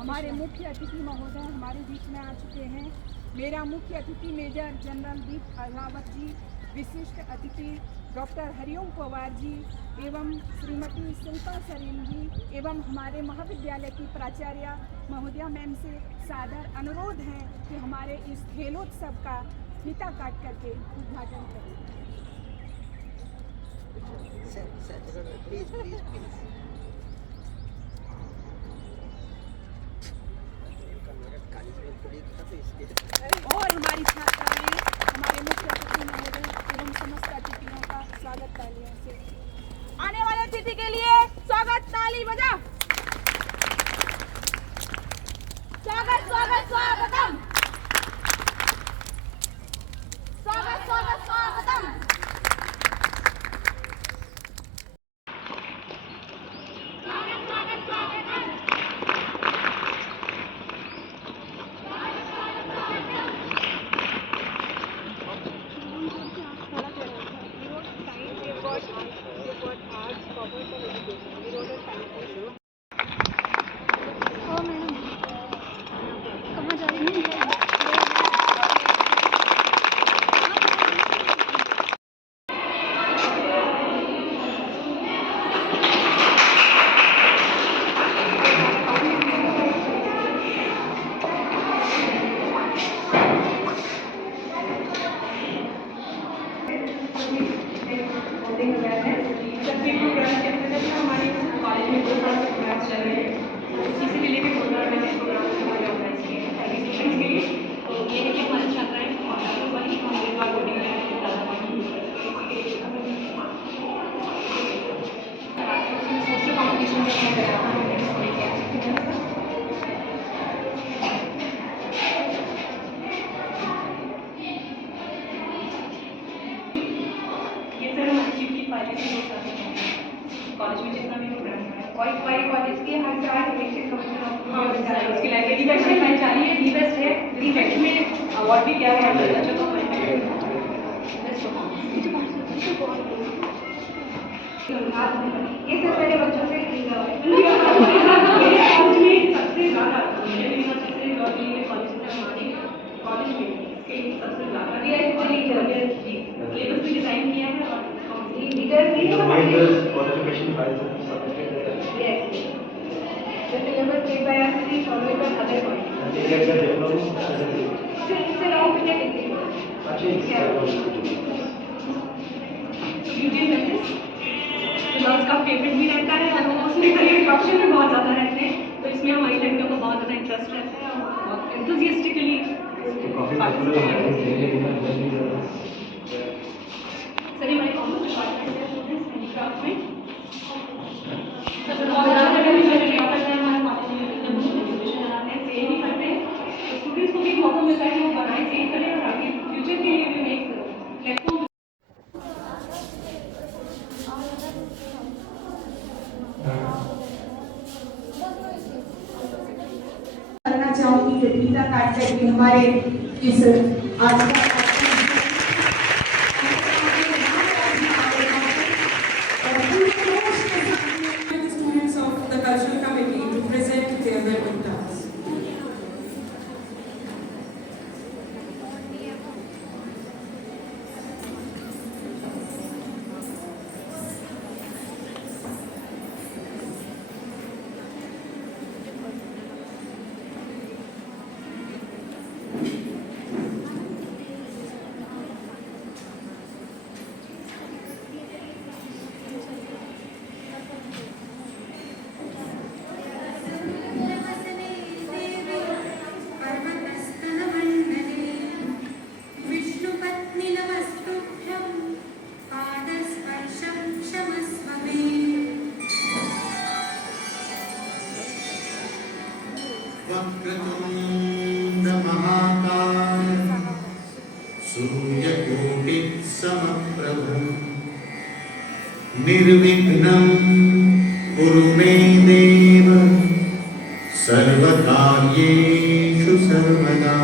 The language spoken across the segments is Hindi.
हमारे मुख्य अतिथि महोदय हमारे बीच में आ चुके हैं। मेरा मुख्य अतिथि मेजर जनरल दीप अहलावत जी, विशिष्ट अतिथि डॉक्टर हरिओम पवार जी एवं श्रीमती शिल्पा सरीन जी एवं हमारे महाविद्यालय की प्राचार्य महोदया मैम से सादर अनुरोध है कि हमारे इस खेलोत्सव का फीता काट करके उद्घाटन करें। और हमारी छात्राएं हमारे मुख्य अतिथि महोदय एवं समस्त अतिथियों का स्वागत तालियों से। आने वाले अतिथि के लिए स्वागत ताली बजा। स्वागत स्वागत स्वागतम, स्वागत स्वागत स्वागतम। कॉलेज में जितना भी प्रोग्राम है और कॉलेज के हर साल इलेक्टेड कमिश्नर उसकी लाइब्रेरी बेस्ट है, मैं चाह रही है डी बेस्ट है, डी बेस्ट में अवार्ड भी क्या है अच्छा तो ये सब मेरे बच्चों से सबसे ज़्यादा कॉलेज में सबसे ज़्यादा सिलेबस भी डिज़ाइन किया है और qualification files are submitted. Yes. The syllabus made by us is followed by other points. And they get the diploma certificate. It's along with the degree. Actually, So beauty and wellness. Girls का फेवरेट भी रहता है और वो उसमें करियर ऑप्शन भी बहुत ज़्यादा रहते हैं, तो इसमें हमारी लड़कियों को बहुत ज़्यादा इंटरेस्ट रहता है और बहुत एंथुसियास्टिकली सभी हमारे कॉमर्स डिपार्टमेंट के स्टूडेंट्स हैंडीक्राफ्ट में स्टूडेंट्स को भी मौका मिलता है कि वो बनाए सेल करें और आगे फ्यूचर के लिए भी एक प्लेटफॉर्म करना चाहूंगी फीता काट करके हमारे इस आज का students of the cultural committee to present their welcome talks. वक्रतुण्ड महाकाय सूर्यकोटि समप्रभ निर्विघ्नं कुरु मे देव सर्वकार्येषु सर्वदा।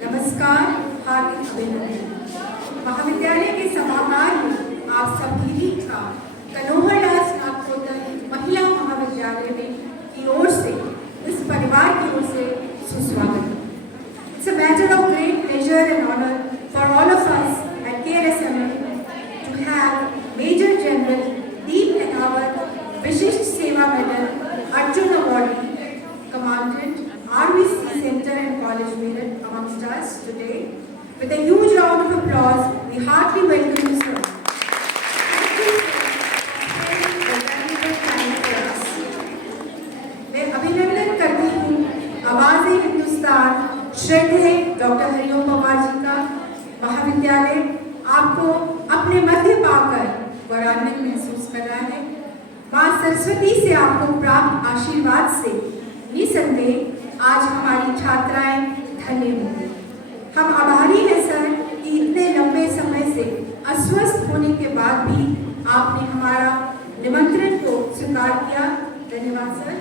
नमस्कार, हार्दिक अभिनंदन। महाविद्यालय के सभागार में आप सभी का कनोहरलाल स्नातकोत्तर महिला महाविद्यालय में की ओर से इस परिवार की ओर से सुस्वागत। It's a matter of great pleasure and honor for all of us at KRSML to have Major General Deep Nenawat Vishisht Seva Medal Arjun Awardee, Commandant RVC Center and College Meerut amongst us today. With a huge round of applause, we heartily welcome you, sir. Thank you, sir, for spending the valuable time for us. मैं अभिनंदन करती हूँ आवाज़े हिंदुस्तान श्रद्धेय डॉक्टर हरिओम पवार जी का। महाविद्यालय आपको अपने मध्य पाकर गौरवान्वित महसूस कर रहा है। माँ सरस्वती से आपको प्राप्त आशीर्वाद से निसंदेह आज हमारी छात्राएं धन्य होंगी। हम आभारी हैं सर कि इतने लंबे समय से अस्वस्थ होने के बाद भी आपने हमारा निमंत्रण को स्वीकार किया। धन्यवाद sir.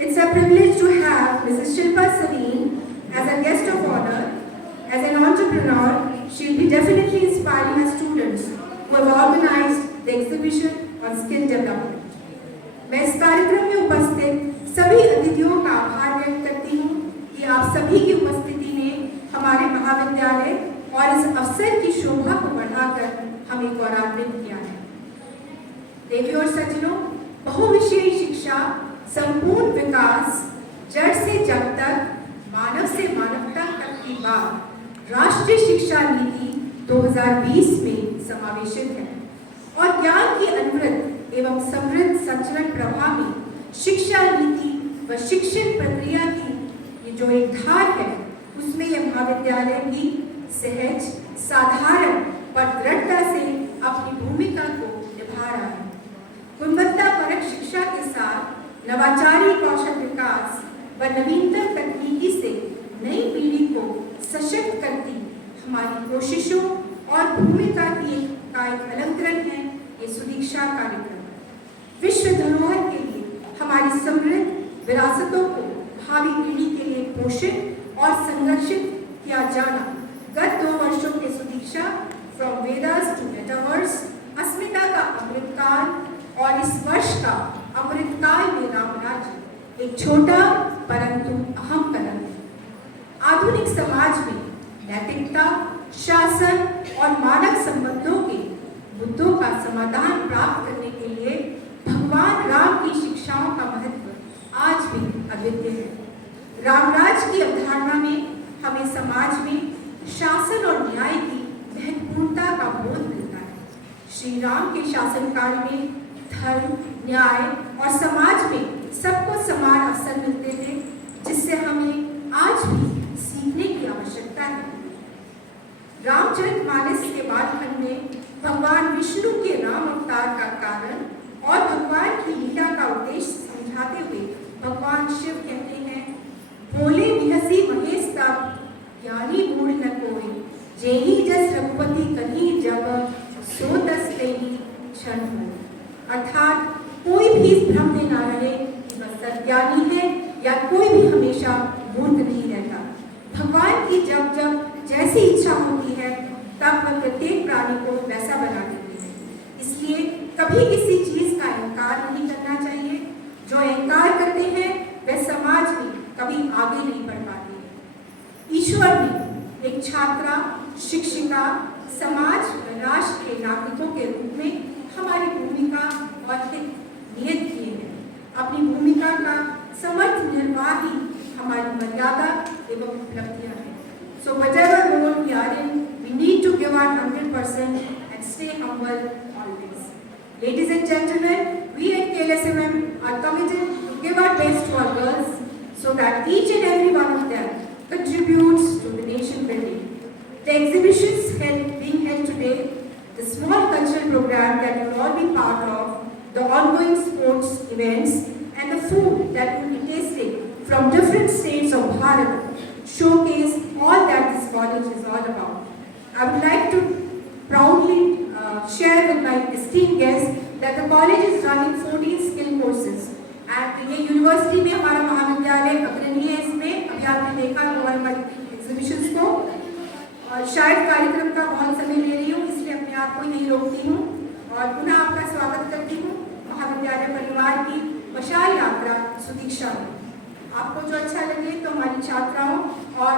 It's a privilege to have Mrs. Shilpa Saleen as a guest of honor. As an entrepreneur, she'll be definitely inspiring her students who have organized the exhibition on skill development. मैं इस कार्यक्रम में उपस्थित सभी अतिथियों का आभार व्यक्त करती हूँ कि आप सभी की उपस्थिति ने हमारे महाविद्यालय और इस अवसर की शोभा को बढ़ाकर हमें गौरवान्वित किया है। देवियों और सज्जनों, बहुविषयी शिक्षा, संपूर्ण विकास, जड़ से जड़ तक, मानव से मानवता तक की बात राष्ट्रीय शिक्षा नीति 2020 में समावेशित है और ज्ञान की अनवरत एवं समृद्ध संचरण प्रवाह में शिक्षा नीति व शिक्षण प्रक्रिया की ये जो एक धार है, उसमें यह महाविद्यालय भी सहज, साधारण पर दृढ़ता से अपनी भूमिका को निभा रहा है। गुणवत्तापरक शिक्षा के साथ नवाचारी कौशल विकास व नवीनतम तकनीकी से नई पीढ़ी को सशक्त करती हमारी कोशिशों और भूमिका का एक अलंकरण है ये सुदीक्षा कार्यक्रम। विश्व धरोहर के लिए हमारी समृद्ध विरासतों को भावी पीढ़ी के लिए पोषित और संरक्षित किया जाना गत 2 वर्षों के Sudiksha from Vedas to metaverse अस्मिता का अमृतकाल और इस वर्ष का अमृतकाल में रामराज्य एक छोटा परंतु अहम कदम है। आधुनिक समाज में नैतिकता, शासन और मानव संबंधों के मुद्दों का समाधान प्राप्त करने के लिए भगवान राम की शिक्षाओं का महत्व आज भी अद्वितीय है। रामराज की अवधारणा में हमें समाज में शासन और न्याय की महत्वपूर्णता का बोध मिलता है। श्री राम के शासनकाल में धर्म, न्याय और समाज में सबको समान अवसर मिलते थे, जिससे हमें आज भी सीखने की आवश्यकता है। रामचरितमानस के बालखंड में भगवान विष्णु के राम अवतार का कारण और भगवान की लीला का उद्देश्य समझाते हुए भगवान शिव कहते हैं, बोले बिहसी महेश तब ज्ञानी मूढ़ न कोई, जेहि जस रघुपति कहीं जब सो तस तेहि क्षण हो। अर्थात कोई भी इस भ्रम में ना रहे कि वह सज्ञानी है या कोई भी हमेशा मूर्ख नहीं रहता। भगवान की जब जब जैसी इच्छा होती है तब वह प्रत्येक प्राणी को वैसा बना देती है। इसलिए कभी किसी चीज का अहंकार नहीं करना चाहिए। जो अहंकार करते हैं वे समाज में कभी आगे नहीं बढ़ पाते। ईश्वर ने एक छात्रा, शिक्षिका, समाज व राष्ट्र के नागरिकों के रूप में हमारी भूमिका और हित नियत किए हैं। अपनी भूमिका का समर्थ निर्वाह ही हमारी मर्यादा एवं उपलब्धियां हैं। So whatever role we are in, we need to give our 100% and stay humble always. Ladies and gentlemen, we at KLSMM are committed to give our best to our girls so that each and every one of them contributes to the nation building. The exhibitions being held today, the small cultural program that will all be part of, the ongoing sports events, and the food that will be tasted from different states of Bharat showcase all that this college is all about. I would like to proudly share with my esteemed guests that the college is running 14 skill courses and ये यूनिवर्सिटी में हमारा महाविद्यालय अग्रणी है इसमें। अभी आपने देखा हमारी एग्जीबिशंस को, और शायद कार्यक्रम का बहुत समय ले रही हूँ इसलिए अपने आप को नहीं रोकती हूँ और पुनः आपका स्वागत करती हूँ महाविद्यालय परिवार की मशाल यात्रा सुदीक्षा में। आपको जो अच्छा लगे तो हमारी छात्राओं और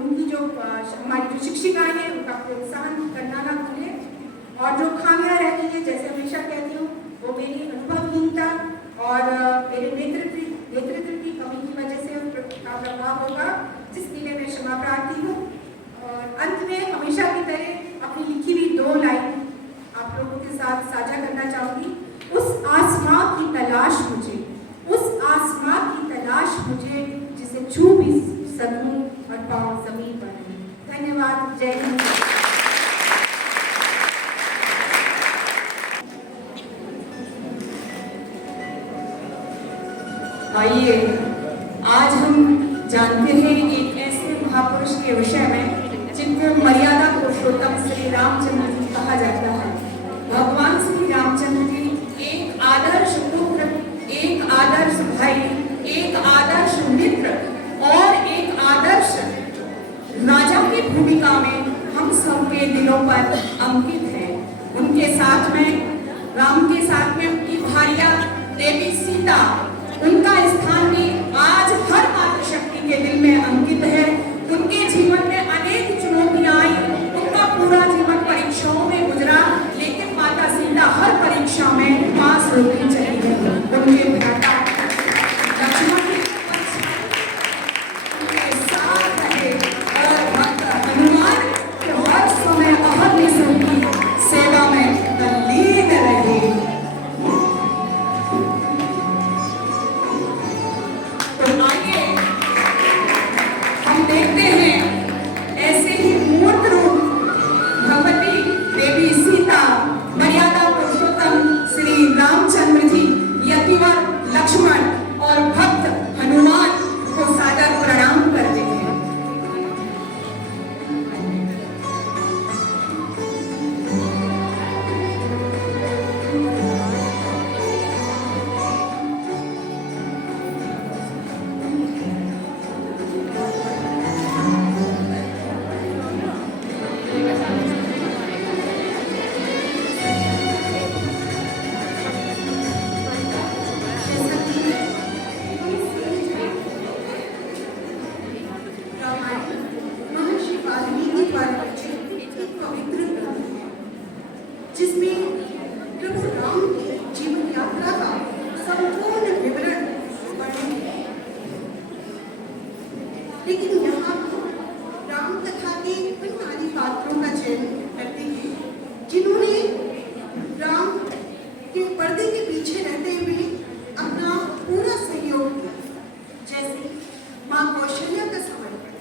उनकी जो हमारी जो शिक्षिकाएं हैं उनका प्रोत्साहन करना ना भूलें। और जो खामियां रहती हैं, जैसे हमेशा कहती हूँ, वो मेरी अनुभवहीनता और मेरे नेतृत्व की कमी की वजह से उसका प्रभाव होगा, जिसके लिए मैं क्षमा प्रार्थी हूँ। और अंत में हमेशा की तरह अपनी लिखी हुई 2 लाइन आप लोगों के साथ साझा करना चाहूँगी। उस आसमां की तलाश मुझे, उस आसमां की तलाश मुझे जिसे छू भी सकूं और पाऊं जमीन पर नहीं। धन्यवाद। जय हिंद। आइए आज हम जानते हैं एक ऐसे महापुरुष के विषय में जिनको मर्यादा पुरुषोत्तम श्री रामचंद्र जी कहा जाता है। भगवान श्री रामचंद्र जी एक आदर्श पुत्र, एक आदर्श भाई, एक आदर्श मित्र और एक आदर्श राजा की भूमिका में हम सबके दिलों पर अंकित है। उनके साथ में, राम के साथ में उनकी भार्या देवी सीता, उनका स्थान भी आज हर मातृशक्ति के दिल में अंकित है। उनके जीवन में अनेक चुनौतियां आई, उनका पूरा जीवन परीक्षाओं में गुजरा, लेकिन माता सीता हर परीक्षा में पास होती चली गई। उनके भ्राता लक्ष्मण उनके साथ रहे और भक्त हनुमान हर समय अहर्निश उनकी सेवा में तल्लीन रहे। तो आइए हम देख ऐसे ही मूर्त रूप भगवती देवी सीता, मर्यादा पुरुषोत्तम श्री रामचंद्र जी, यतिवर लक्ष्मण और भक्त हनुमान को सादर प्रणाम करते हैं। रामायण महर्षि वाल्मीकि द्वारा रचित एक पवित्र ग्रंथ है, जिसमें प्रभु राम की जीवन यात्रा का संपूर्ण विवरण वर्णित है। लेकिन यहाँ राम कथा के उन नारी पात्रों का चयन करते हैं जिन्होंने राम के पर्दे के पीछे रहते हुए अपना पूरा सहयोग दिया, जैसे माँ कौशल्या का समर्पण,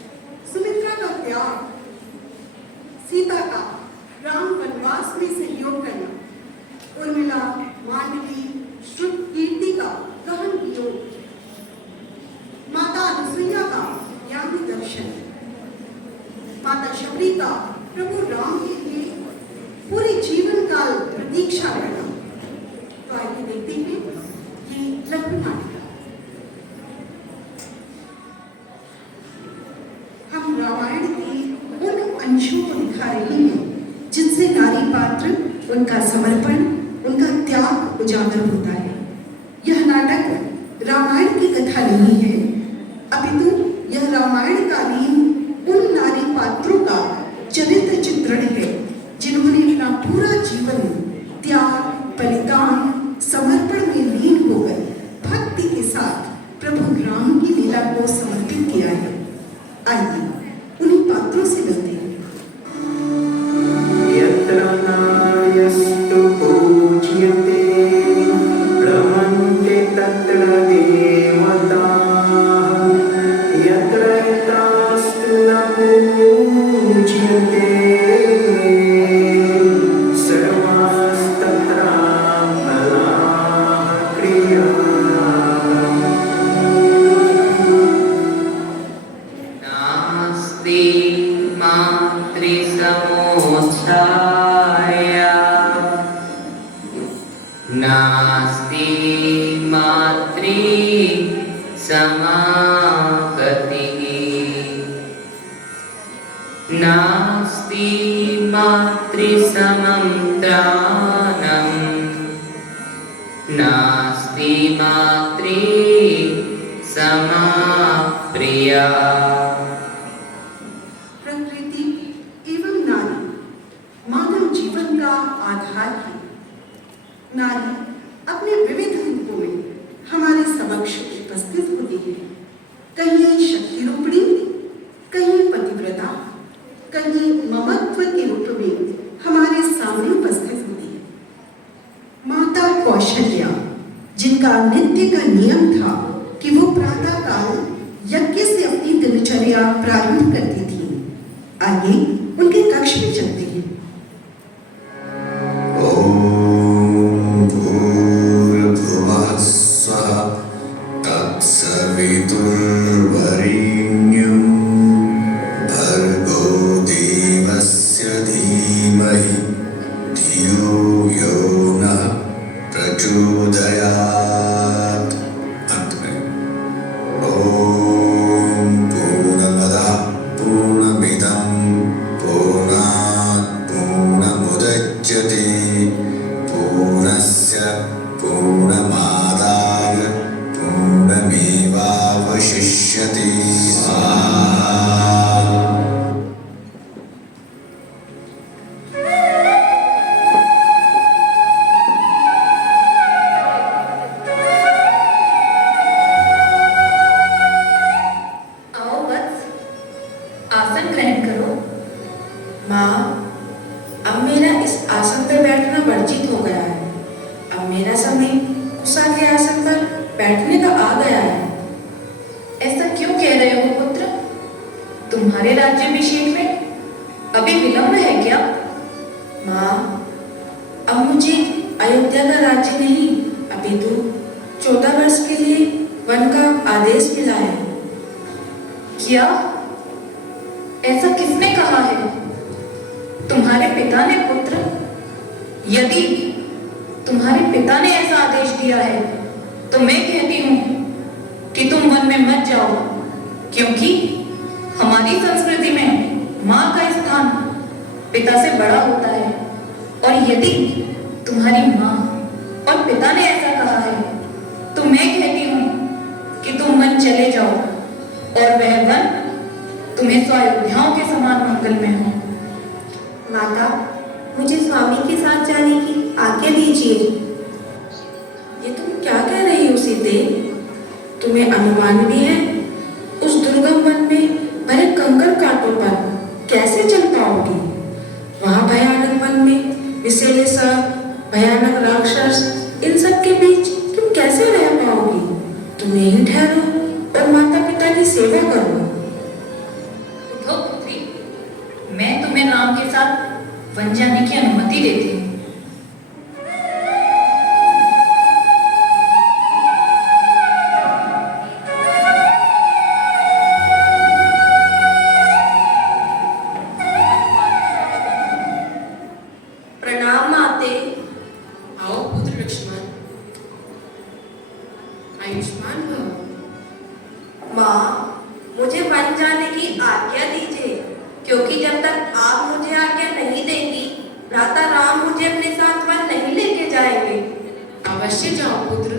सुमित्रा का त्याग, सीता का राम वनवास में सहयोग करना, उर्मिला, मांडवी, श्रुत कीर्ति का गहन वियोग, माता अनुसुईया का ज्ञान दर्शन, माता शबरी का प्रभु राम के लिए पूरे जीवन काल प्रतीक्षा करना। तो आइए देखते हैं ये लघु नाटिका। हम रामायण के उन अंशों को दिखा रहे हैं जिनसे नारी पात्र, उनका समर्पण, उनका त्याग उजागर होता है। यह नाटक रामायण की कथा नहीं है, अपितु यह रामायण कालीन उन नारी पात्रों का चरित्र चित्रण है जिन्होंने अपना पूरा जीवन त्याग, बलिदान, समर्पण में लीन होकर भक्ति के साथ प्रभु राम की लीला को समर्पित किया है। आइए उन्हीं पात्रों से मिलते हैं। यत्र नार्यस्तु पूज्यते रमन्ते तत्र देवताः यत्र तास्तु न पूज्यते सर्वास्तत्र फलाः क्रियाः नास्ति मातृसमोत्साय नास्ति मातृ समागतिः नास्ति मातृसमं त्राणं नास्ति मातृ समा प्रिया। प्रकृति एवं नारी मानव जीवन का आधार है। नारी अपने विविध रूपों में हमारे समक्ष उपस्थित होती है, कहीं शक्ति रूपिणी, कहीं पतिव्रता, कहीं ममत्व के रूप में हमारे सामने उपस्थित होती है। माता कौशल्या, जिनका नित्य का नियम था कि वो प्रातः काल यज्ञ से अपनी दिनचर्या प्रारंभ करती थी। आइए उनके कक्ष में चलते हैं। ॐ भूर्भुवः स्वः तत्सवितुर्वरेण्यं भर्गो देवस्य धीमहि धियो यो नः प्रचोदयात्। अंत में ॐ पूर्णमदः पूर्णमिदं पूर्णात् पूर्णमुदच्यते पूर्णस्य पूर्णमादाय पूर्णमेवावशिष्यते। स्वाहा। आओ वत्स, आसन ग्रहण करो। माँ, अब मेरा इस आसन पर बैठना वर्जित हो गया है। अब मेरा समय कुशा के आसन पर बैठने का आ गया है। ऐसा क्यों कह रहे हो पुत्र? तुम तुम्हारे राज्याभिषेक में अभी विलंब है क्या? माँ, अब मुझे अयोध्या का राज्य नहीं अपितु 14 वर्ष के लिए वन का आदेश मिला है। क्या? ऐसा किसने कहा है? तुम्हारे पिता ने पुत्र? यदि तुम्हारे पिता ने ऐसा आदेश दिया है तो मैं कहती हूँ कि तुम वन में मत जाओ, क्योंकि हमारी संस्कृति में माँ का स्थान पिता से बड़ा होता है। और यदि तुम्हारी माँ और पिता ने ऐसा कहा है तो मैं कहती हूँ कि तुम वन चले जाओ और वह वन तुम्हें स्वायोध्याओं के समान मंगलमय हो। माता, मुझे स्वामी के साथ जाने की आज्ञा दीजिए। ये तुम क्या कह रही हो सीते? तुम्हें अनुमान भी है उस दुर्गम वन में भरे कंकड़ कांटों पर कैसे चल पाओगी? वहां भयानक वन में विषैले सर्प, भयानक राक्षस, इन सब के बीच तुम कैसे रह पाओगी? तुम यहीं ठहरो और माता पिता की सेवा करो। उठो पुत्री, मैं तुम्हें राम के साथ वन जाने की अनुमति देती हूँ। प्रणाम माते। आओ पुत्र लक्ष्मण, आयुष्मान भव। माँ, मुझे वन जाने की आज्ञा दीजिए, क्योंकि जब तक आप मुझे आज्ञा नहीं देंगी, भ्राता राम मुझे अपने साथ वन नहीं लेके जाएंगे। अवश्य जाओ पुत्र,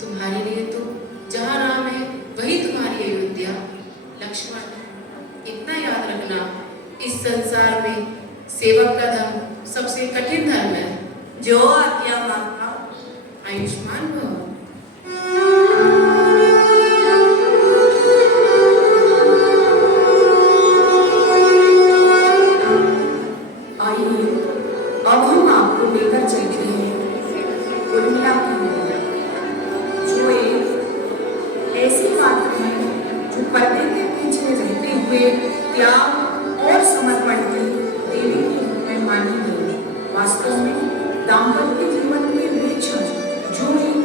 तुम्हारे लिए तो जहाँ राम है वही तुम्हारी अयोध्या। लक्ष्मण, इतना याद रखना, इस संसार में सेवक का धर्म सबसे कठिन धर्म है। जो आज्ञा माता। आयुष्मान भव। आइए, अब हम आपको लेकर चलते हैं उर्मिला की ओर, जो एक ऐसी पात्र है जो पर्दे के पीछे रहते हुए त्याग और समर्पण की देवी के रूप में मानी गई। वास्तव में दाम्पत्य जीवन के बीच जो एक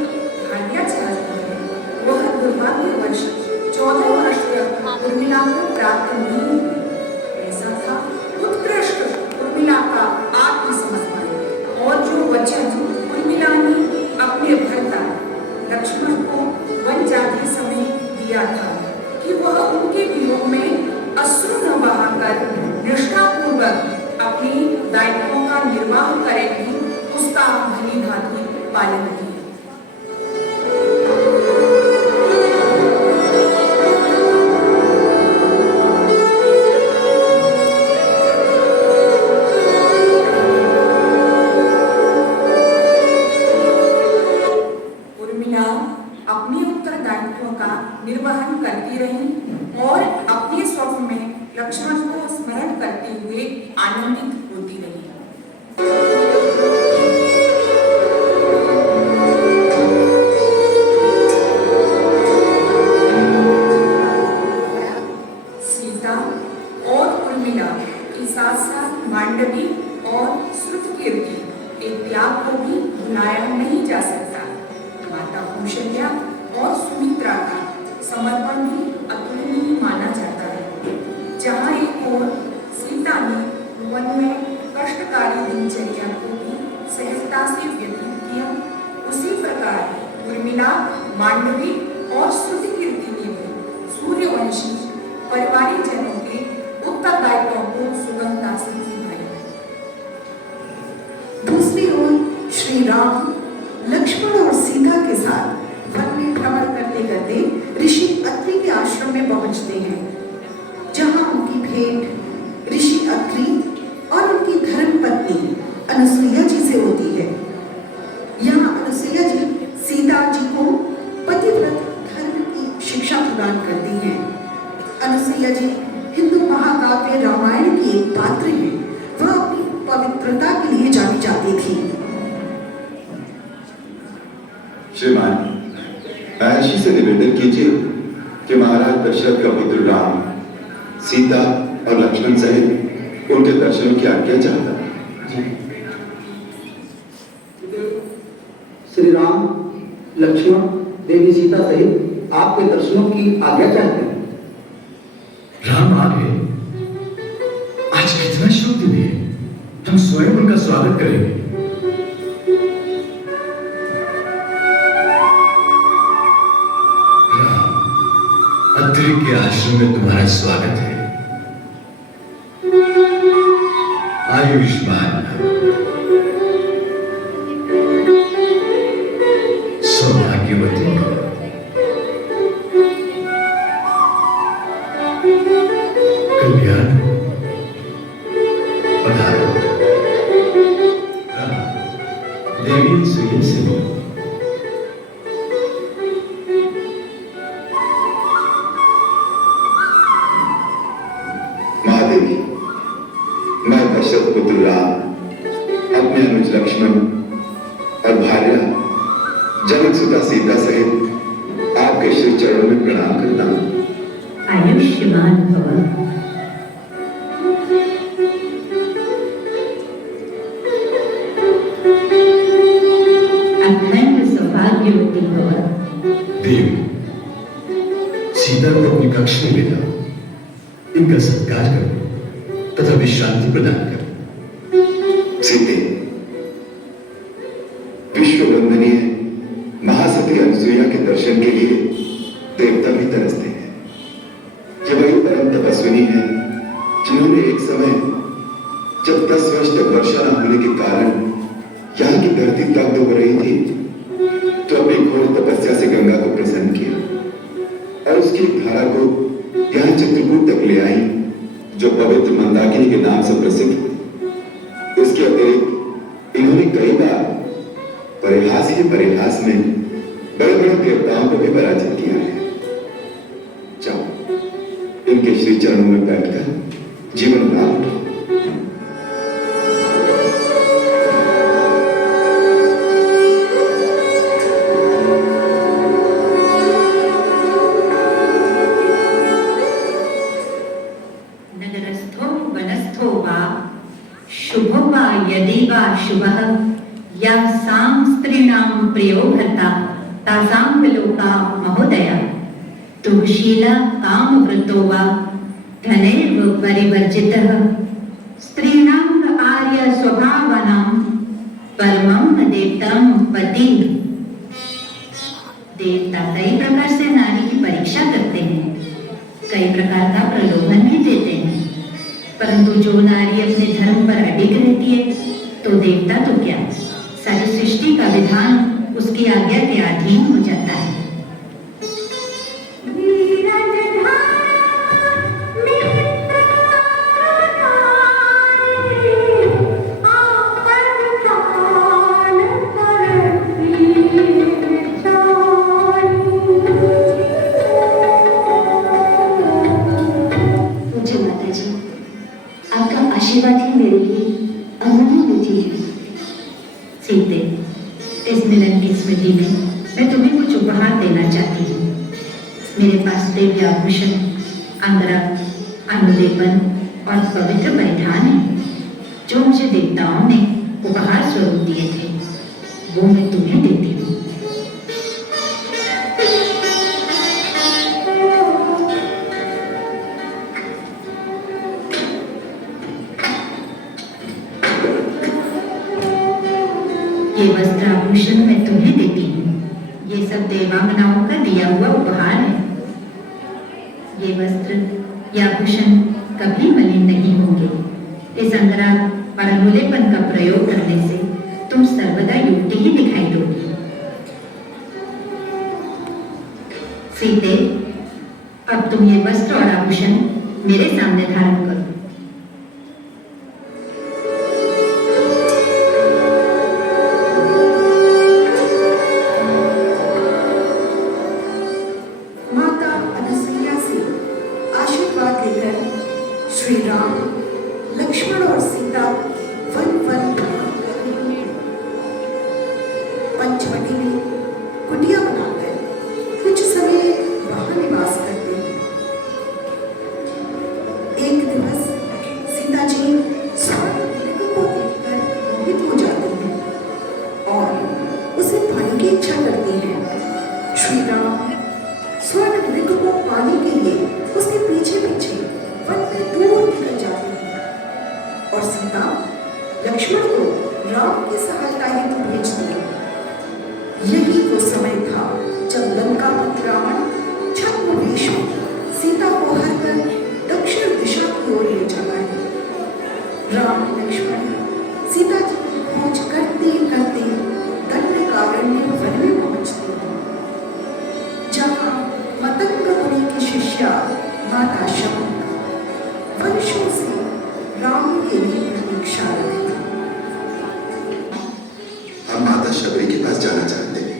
घाटियाँ चलाती है, वह दुर्भाग्यवश 14 वर्ष तक उर्मिला को प्राप्त नहीं हुई। ऐसा था उत्कृष्ट उर्मिला का आत्मसमर्पण और जो वचन उर्मिला ने अपने भर्ता लक्ष्मण को वन जाते समय दिया था कि वह उनके वियोग में अश्रु न बहाकर निष्ठापूर्वक अपने दायित्वों का निर्वाह करेगी, उसका भली भांति पालन किया। अपने उत्तरदायित्वों का निर्वहन करती रही और अपने स्वप्न में लक्ष्मण को स्मरण करते हुए आनंदित होती रही। सीता और उर्मिला के साथ साथ मांडवी और श्रुतकीर्ति के त्याग को भी भुलाया नहीं जा सकता। माता कौशल्या और सुमित्रा का समर्पण भी अतुलनीय माना जाता है। जहाँ एक ओर सीता ने वन में कष्टकारी दिनचर्या को भी सहजता से व्यतीत किया, उसी प्रकार उर्मिला, मांडवी और श्रुतकीर्ति ने भी सूर्यवंशी परिवारिक जनों के उत्तरदायित्वों को सुगमता से निभाया। दूसरी ओर श्री राम लक्ष्मण और सीता के साथ वन में भ्रमण करते करते ऋषि अत्रि के आश्रम में पहुंचते हैं, जहां उनकी भेंट ऋषि अत्रि और उनकी धर्मपत्नी अनुसुईया जी से होती है। यहाँ अनुसुईया जी सीता जी को पतिव्रत धर्म की शिक्षा प्रदान करती हैं। अनुसुईया जी हिंदू महाकाव्य रामायण की एक पात्र है। वह अपनी पवित्रता के लिए जानी जाती थी। श्रीमान, महर्षि से निवेदन कीजिए कि महाराज दशरथ का पुत्र राम सीता और लक्ष्मण सहित उनके दर्शनों की आज्ञा चाहता हूँ। श्री राम, लक्ष्मण, देवी सीता सहित आपके दर्शनों की आज्ञा चाहते हैं। राम आ गए। आज कितना शुभ दिन है, हम स्वयं उनका स्वागत करेंगे। राम, अत्रि के आश्रम में तुम्हारा स्वागत है। आयुष्मान भव। सौभाग्यवती हो। कल्याण पधारो। देवी सुइन से मिलो। महादेवी, मैं दशरथ पुत्र राम अपने अनुज लक्ष्मण और भार्या जनक सुता सीता सहित आपके श्री चरणों में प्रणाम करता हूँ। आयुष्मान भव। अखंड सौभाग्यवती भव। देवी, सीता को अपने कक्ष में ले जाओ, इनका सत्कार करो तथा विश्रांति प्रदान करो। सीते, विश्व वंदनीय महासती अनुसुईया के दर्शन के लिए देवता भी तरसते हैं। ये वही परम तपस्विनी है जिन्होंने एक समय जब 10 वर्ष तक वर्षा न होने के कारण यहाँ की धरती तप्त हो रही थी, तो अपनी घोर तपस्या से गंगा को प्रसन्न किया और उसकी धारा को यहाँ चित्रकूट तक ले आई, जो पवित्र मंदाकिनी के नाम से प्रसिद्ध है। इसके अतिरिक्त इन्होंने कई बार परिहास ही परिहास में बड़े बड़े देवताओं को भी पराजित किया है। जाओ, इनके श्री चरणों में बैठकर जीवन प्राप्त हो। नगरस्थो वनस्थो वा शुभो वा यदि वा शुभः या सां स्त्रीणां प्रियो भर्ता तासां विलोका महोदया तुशीला कामवृतो वा धनैर्व परिवर्जितः स्त्रीणां आर्य स्वभावानां परमं देवतां पति। देवता कई प्रकार से नारी की परीक्षा करते हैं, कई प्रकार का प्रलोभन भी देते हैं, परंतु जो नारी अपने धर्म पर अडिग रहती है तो देवता तो क्या, सारी सृष्टि का विधान उसकी आज्ञा के अधीन हो जाता है। आशीर्वाद ही मेरे लिए अमूल्य चीज है। सीते, इस मिलन की स्मृति में मैं तुम्हें कुछ उपहार देना चाहती हूँ। मेरे पास दिव्य आभूषण, अंगरख, अनुलेपन और पवित्र परिधान है, जो मुझे देवताओं ने उपहार स्वरूप दिए थे, वो मैं तुम्हें देती हूँ। ये वस्त्र आभूषण मैं तुम्हें देती हूँ। ये सब देवांगनाओं का दिया हुआ उपहार है। ये वस्त्र या आभूषण कभी मलिन नहीं होंगे। इस अंगरख और अनुलेपन का प्रयोग करने से तुम सर्वदा युवती ही दिखाई दोगी। सीते, अब तुम ये वस्त्र और आभूषण मेरे सामने धारण करो। श्री राम, लक्ष्मण और सीता वन वन पंचवटी में कुटिया बनाकर कुछ समय वहां निवास करते हैं। और सीता लक्ष्मण को राम की सहायता हेतु भेज दिया। यही वो समय था जब लंकापति रावण छद्मवेश में सीता को हरकर दक्षिण दिशा की ओर ले चला है। राम लक्ष्मण सीता जी की खोज करते करते दंडकारण्य वन में पहुंचते हैं, जहाँ मतंग मुनि की शिष्या माता शकुनी वर्षों से राम के लिए प्रतीक्षा रही। हम माता शबरी के पास जाना चाहते हैं।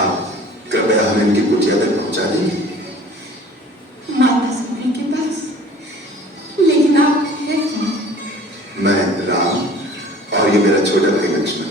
आप कृपया हमें इनकी कुटिया तक पहुंचा देंगे। माता शबरी के पास? लेकिन आप हैं कौन? मैं राम और ये मेरा छोटा भाई लक्ष्मण।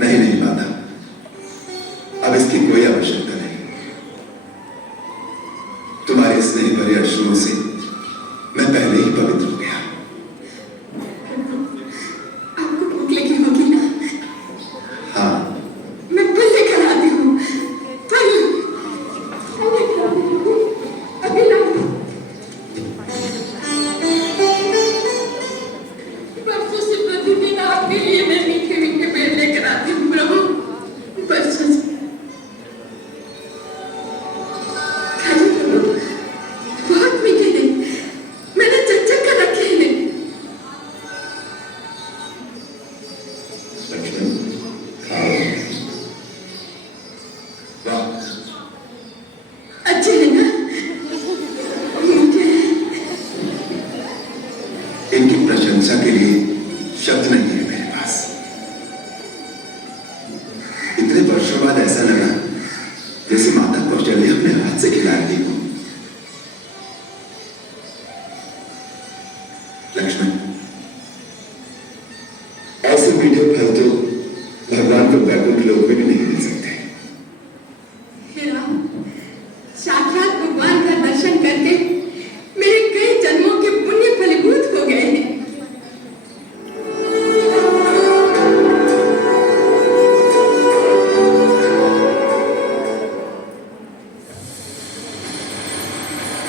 नहीं नहीं माता, अब इसकी कोई आवश्यकता नहीं। तुम्हारे स्नेह भरे अश्रुओं से मैं पहले ही पवित्र हो गया। आपको भूख लगी होगी ना? हाँ, मैं फल लेकर आती हूँ। फल अभी लाऊं। परसों से प्रतिदिन आपके लिए मैं मीठे मीठे पेड़ लेकर आती हूँ प्रभु। परसों से खाइए प्रभु, बहुत मीठे हैं। मैंने चक कर रखे हैं। लक्ष्मण खाओ। वाह, अच्छे हैं ना? मीठे हैं। इनकी प्रशंसा के लिए शब्द नहीं है मेरे पास। इतने वर्षों बाद ऐसा लगा जैसे माता कौशल्या अपने हाथ से खिला रही हो। लक्ष्मण, ऐसे मीठे फल तो भगवान को वैकुंठ लोक में भी नहीं मिल सकते। हे राम, साक्षात भगवान का दर्शन करके मेरे कई जन्मों के पुण्य फलीभूत हो गए हैं।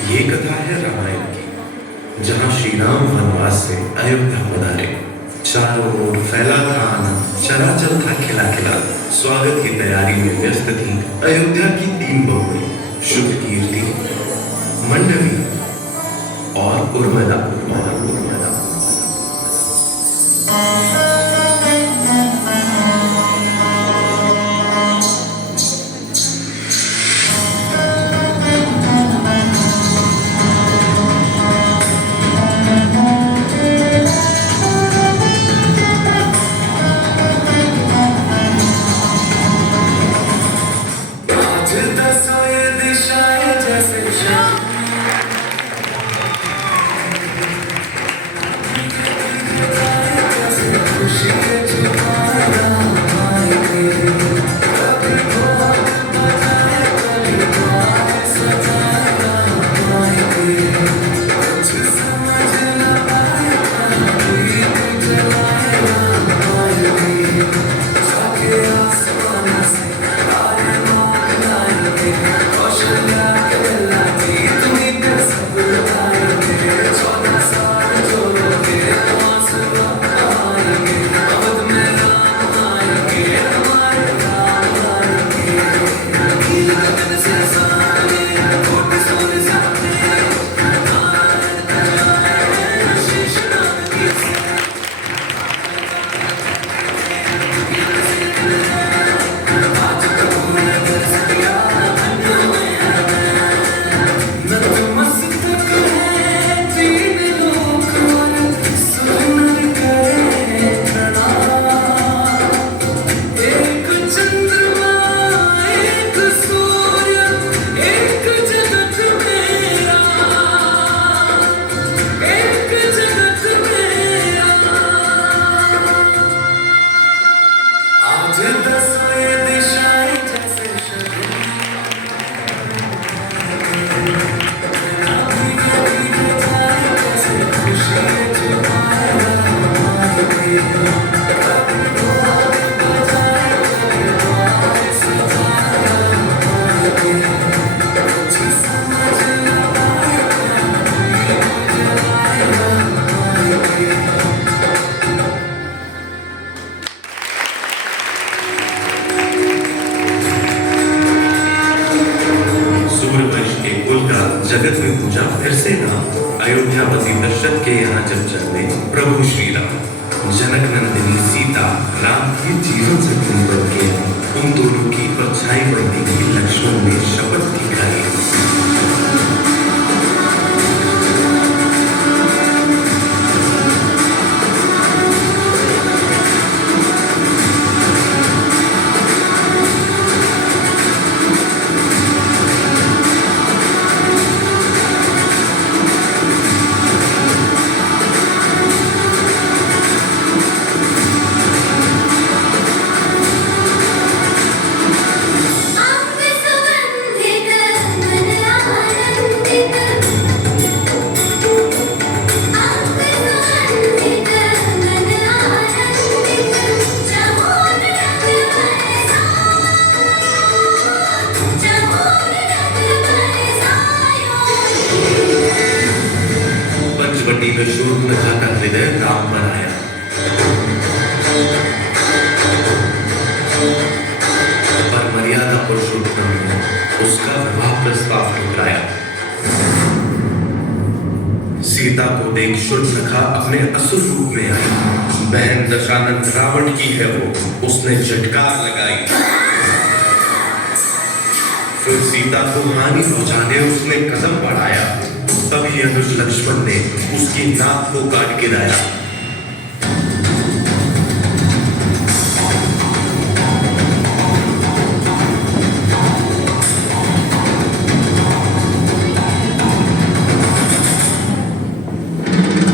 ये कथा है रामायण की, जहाँ श्री राम वनवास से अयोध्या पधारे। चारों ओर फैला था आनंद, चलाचल था खिला खिला। स्वागत की तैयारी में व्यस्त थी अयोध्या की 3 बहुएं, शुभकीर्ति, मंडवी और उर्मिला। राम के जीवन से खून बन के उन दोनों की परछाई बनने की लक्ष्मण ने शपथ दिखाई। पंचवटी में शूर्पणखा का हृदय राम पर आया। पर मर्यादा पुरुषोत्तम ने उसका विवाह प्रस्ताव ठुकराया। सीता को देख शूर्पणखा अपने असुर रूप में आई। बहन दशानन रावण की है वो, उसने झटकार लगाई। फिर सीता को हानि पहुंचाने उसने कदम बढ़ाया। तभी अनुज लक्ष्मण ने उसकी नाक को काट गिराया।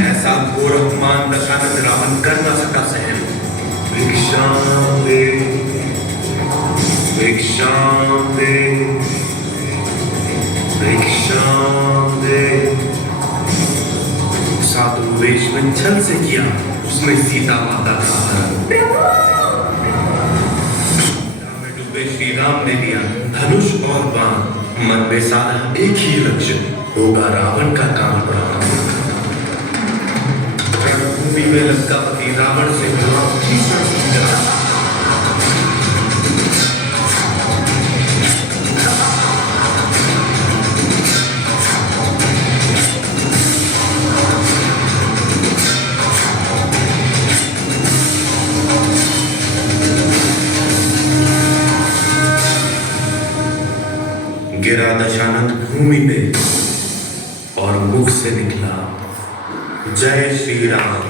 ऐसा घोर अपमान दशानन रावण कर न सका सहन। भिक्षाम दे, भिक्षाम दे, भिक्षाम दे। साधु वेश में छल से किया उसने सीता माता का हरण। में डूबे श्री राम ने दिया धनुष और बाण। मन में साधा एक ही लक्ष्य, होगा रावण का काम प्राण। रणभूमि में लंकापति रावण से भीषण संग्राम। गिरा दशानन भूमि पे और मुख से निकला जय Shri Ram.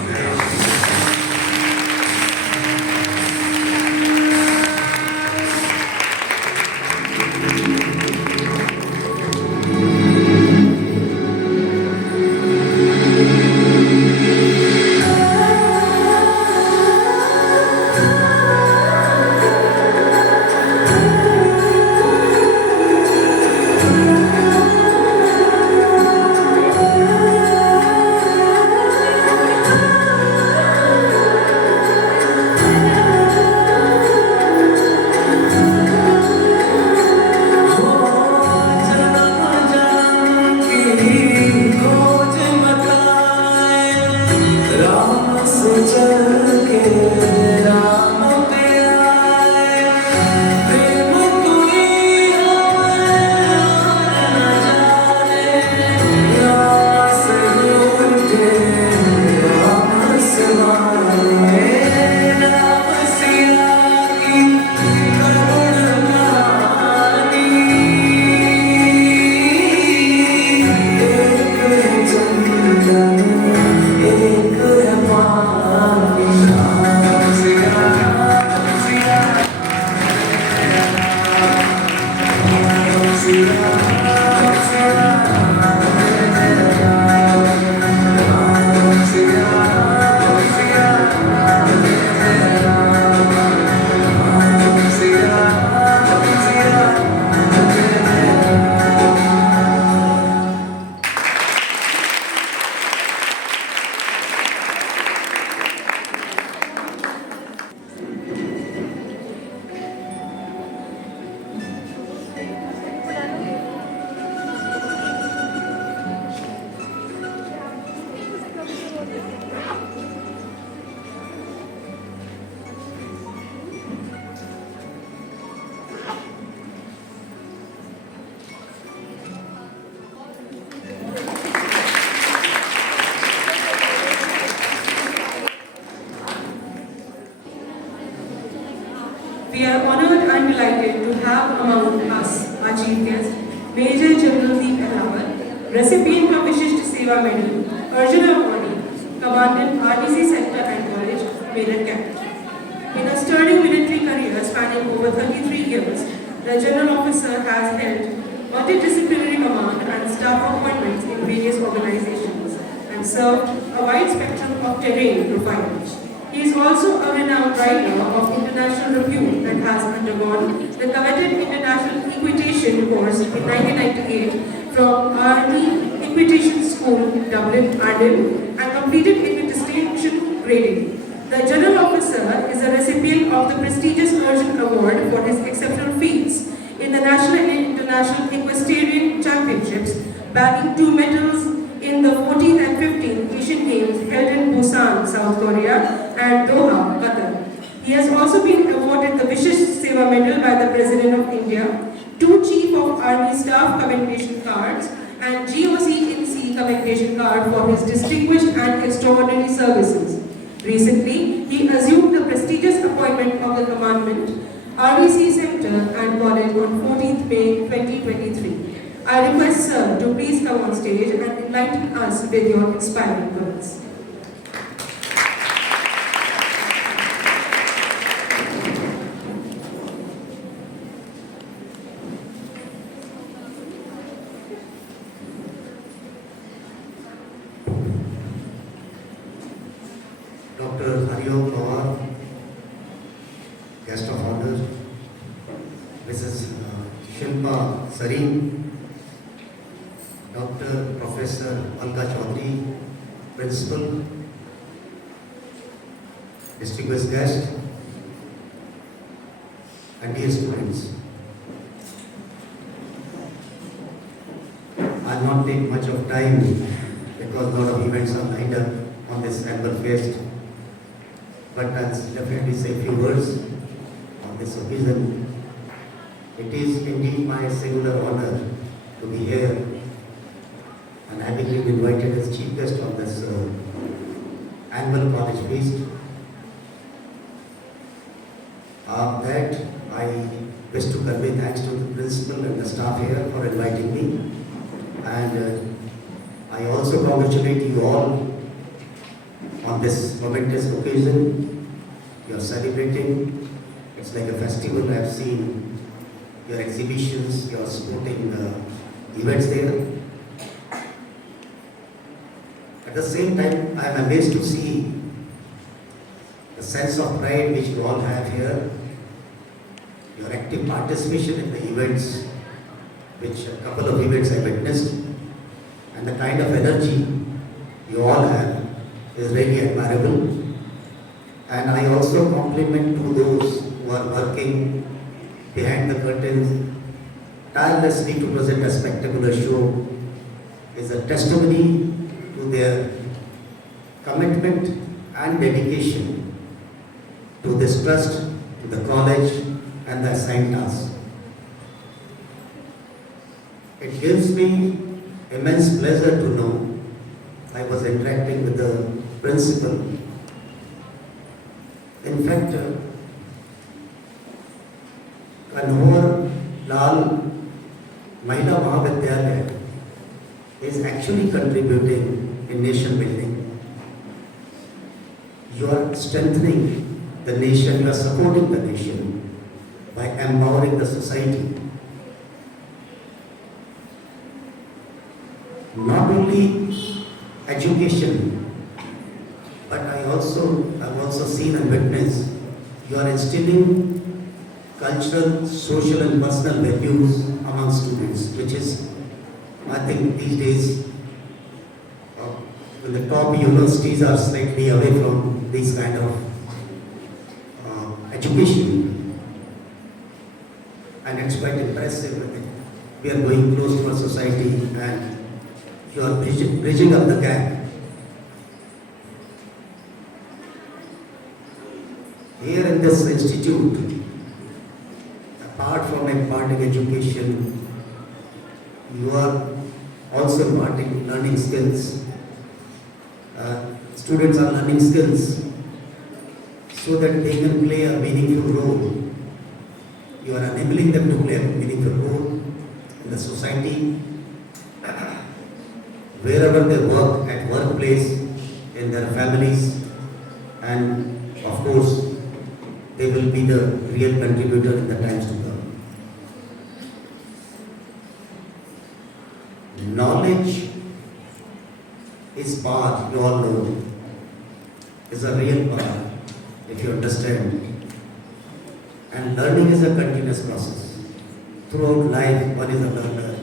We are honored and delighted to have among us our chief guest, Major General Deep Ahawat, recipient of Vishisht Seva Medal, Arjuna Awardee, Commandant RDC Center and College, Meerut Camp. In a stirring military career spanning over 33 years, the General Officer has held multidisciplinary command and staff appointments in various organizations and served a wide spectrum of terrain profiles. He is also a renowned writer of international repute and has undergone the coveted International Equitation course in 1998 from RD Equitation School, Dublin, Ireland, and completed it with distinction grading. The General Officer is a recipient of the prestigious Arjun Award for his exceptional feats in the National and International Equestrian Championships, bagging 2 medals in the 14th and 15th Asian Games held in Busan, South Korea, and Doha, Qatar. He has also been awarded the Vishisht Seva Medal by the President of India, 2 Chief of Army Staff Commendation Cards, and GOC-INC Commendation Card for his distinguished and extraordinary services. Recently, he assumed the prestigious appointment of the Commandant, RDC Center and College on 14th May 2023. I request Sir to please come on stage and enlighten us with your inspiring words. Dr. Hariom Pawar, guest of honor, Mrs. Shilpa Sarin, Dr. Professor Alka Chaudhary, Principal, distinguished guest, and dear students. I'll not take much of time because a lot of events are lined up on this annual fest. But I'll definitely say a few words on this occasion. It is indeed my singular honor to be here and having been invited as chief guest on this annual college feast. That I wish to convey thanks to the principal and the staff here for inviting me. And I also congratulate you all on this momentous occasion. You are celebrating. It's like a festival. I've seen your exhibitions, your sporting events there. At the same time, I am amazed to see the sense of pride which you all have here, your active participation in the events, which a couple of events I witnessed, and the kind of energy you all have is really admirable. And I also compliment to those who are working behind the curtains tirelessly to present a spectacular show. Is a testimony to their commitment and dedication to this trust, to the college and the assigned task. It gives me immense pleasure to know I was interacting with the principal. In fact, Kanohar Lal Mahila Mahavidyalaya is actually contributing in nation building. You are strengthening the nation, you are supporting the nation by empowering the society. Not only education, but I've also seen and witnessed you are instilling cultural, social and personal values among students, which is, I think these days, when the top universities are slightly away from this kind of education, and it's quite impressive. We are going close to our society and you are bridging up the gap. Here in this institute, apart from imparting education, you are also imparting learning skills. Students are learning skills so that they can play a meaningful role you are enabling them to play a meaningful role in the society, wherever they work, at workplace, in their families, and of course, they will be the real contributor in the times to come. Knowledge is power, you all know, is a real power if you understand. And learning is a continuous process. Throughout life, one is a learner.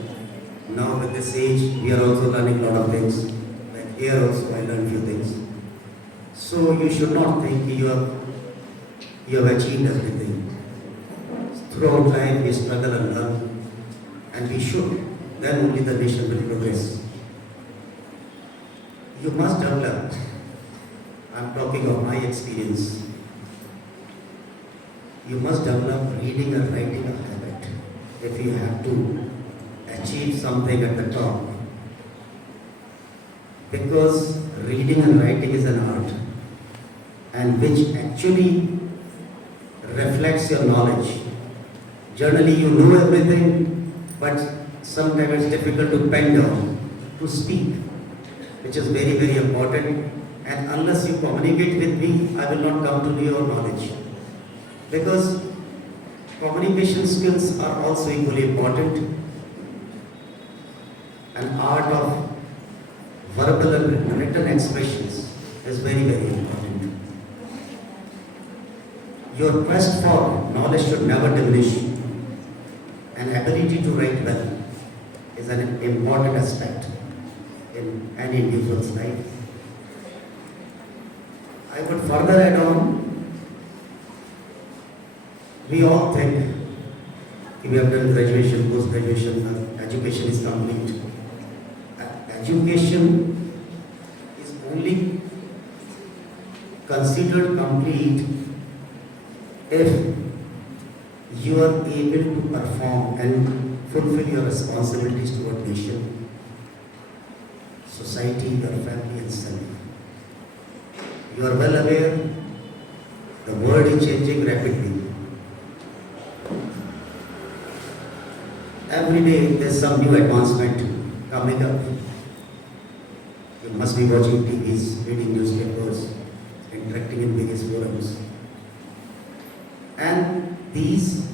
Now with this age, we are also learning a lot of things. Like here also, I learned few things. So you should not think you have achieved everything. Throughout life, we struggle and learn, and we should. Then only the nation will progress. You must develop. I'm talking of my experience. You must develop reading and writing a habit if you have to achieve something at the top. Because reading and writing is an art, and which actually reflects your knowledge. Generally, you know everything, but sometimes it's difficult to pen down, to speak, which is very, very important. And unless you communicate with me, I will not come to know your knowledge. Because communication skills are also equally important. An art of verbal and written expressions is very, very important. Your quest for knowledge should never diminish. An ability to write well is an important aspect in any individual's life. I would further add on, we all think we have done graduation, post-graduation, education is complete. Education is only considered complete if you are able to perform and fulfill your responsibilities toward nation, society, your family and self. You are well aware the world is changing rapidly. Every day there's some new advancement coming up. You must be watching TVs, reading newspapers, interacting in various forums. And these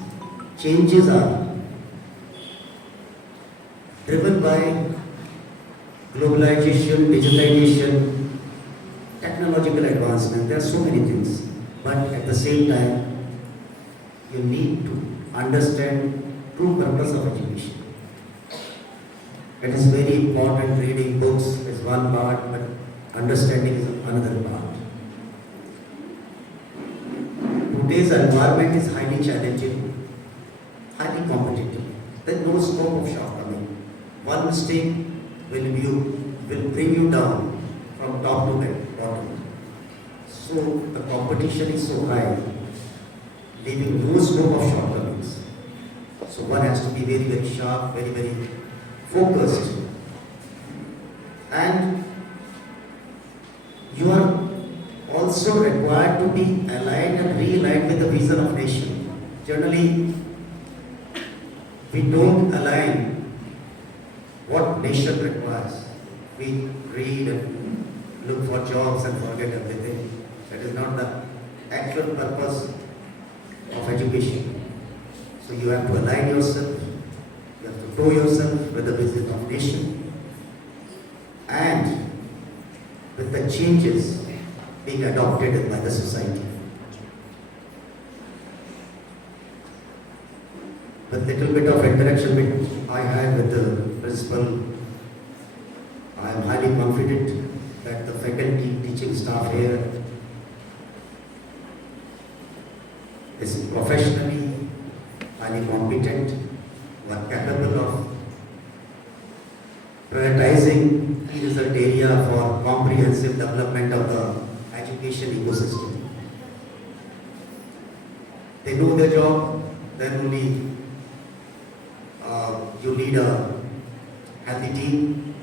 changes are driven by globalization, digitalization, technological advancement. There are so many things. But at the same time, you need to understand true purpose of education. It is very important. Reading books is one part, but understanding is another part. Today's environment is highly challenging, highly competitive. There is no scope of shortcoming. One mistake will bring you down from top to bottom. So the competition is so high, leaving no scope of shortcomings. So one has to be very, very sharp, very, very focused. And you are also required to be aligned and realigned with the vision of nation. Generally, we don't align what nation requires. We read and look for jobs and forget everything. That is not the actual purpose of education. So you have to align yourself, you have to tow yourself with the vision of nation, and with the changes being adopted by the society. With little bit of interaction which I had with the principal, I am highly confident that the faculty, teaching staff here is professionally highly competent, who are capable of prioritizing key result area for comprehensive development of the education ecosystem. They know their job, then only you lead a healthy team,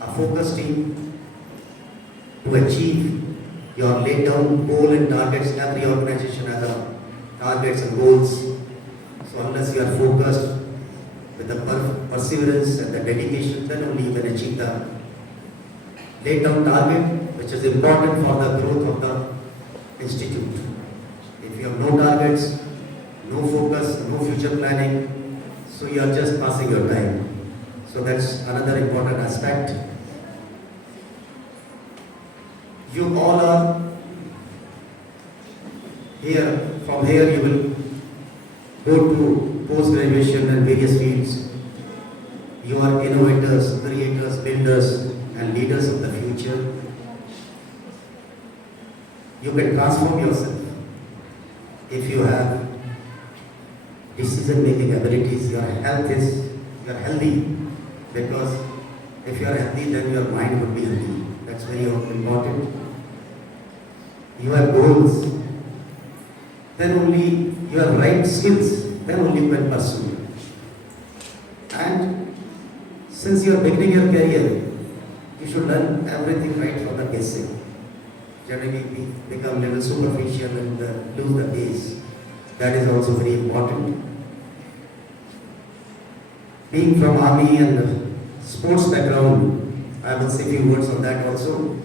a focused team to achieve your laid down goal and targets. Every organization has a targets and goals. So unless you are focused with the perseverance and the dedication, then only you can achieve the laid down target, which is important for the growth of the institute. If you have no targets, no focus, no future planning, so you are just passing your time. So that's another important aspect. You all are here. From here you will go to post-graduation and various fields. You are innovators, creators, builders and leaders of the future. You can transform yourself if you have decision-making abilities. Your health is, you are healthy, because if you are healthy, then your mind would be healthy. That's very important. You have goals, then only you have right skills, then only you can pursue. And since you are beginning your career, you should learn everything right from the basic. Generally, we become a little superficial and lose the base. That is also very important. Being from army and sports background, I will say a few words on that also.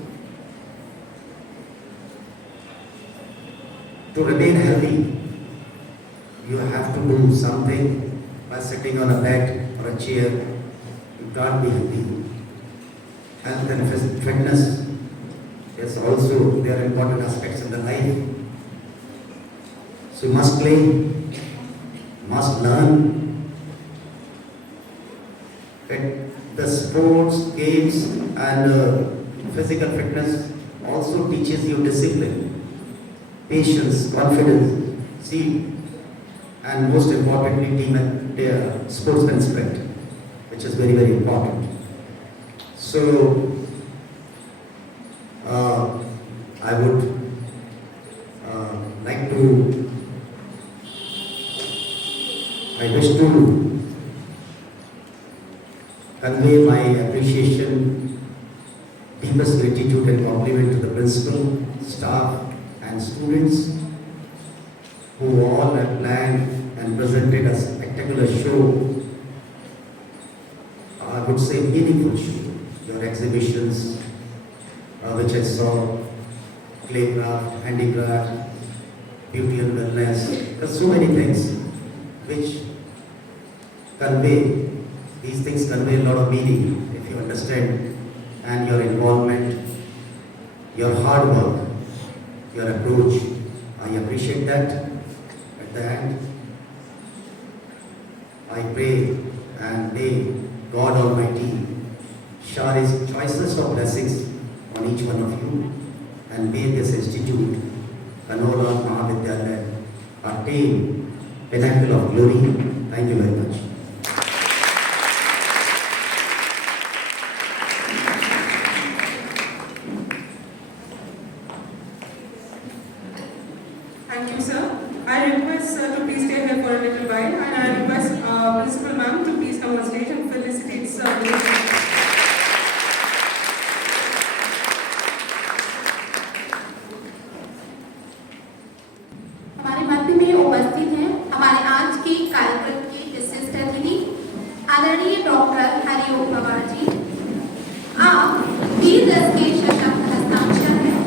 To remain healthy, you have to do something. By sitting on a bed or a chair, you can't be healthy. Health and fitness is also, they are important aspects in the life. So you must play, must learn. The sports, games and physical fitness also teaches you discipline, patience, confidence, zeal, and most importantly, team and sportsman spirit, which is very, very important. So, I would I wish to convey my appreciation, deepest gratitude and compliment to the principal, staff and students who all have planned and presented a spectacular show. I would say meaningful show. Your exhibitions, which I saw, clay craft, handicraft, beauty and wellness. There are so many things which convey, these things convey a lot of meaning if you understand, and your involvement, your hard work, your approach. I appreciate that. At the end, I pray and may God Almighty shower His choicest of blessings on each one of you, and may this institute, Kanora Mahavidyalaya, attain pinnacle of glory. Thank you very much. Thank you, sir. I request sir to please stay here for a little while, and I request Principal Ma'am to please come on stage and felicitate sir. हमारे मध्य में उपस्थित हैं हमारे आज के कार्यक्रम के विशिष्ट अतिथि आदरणीय डॉक्टर हरिओम पवार जी। आप वीर रस के सशक्त हस्ताक्षर हैं।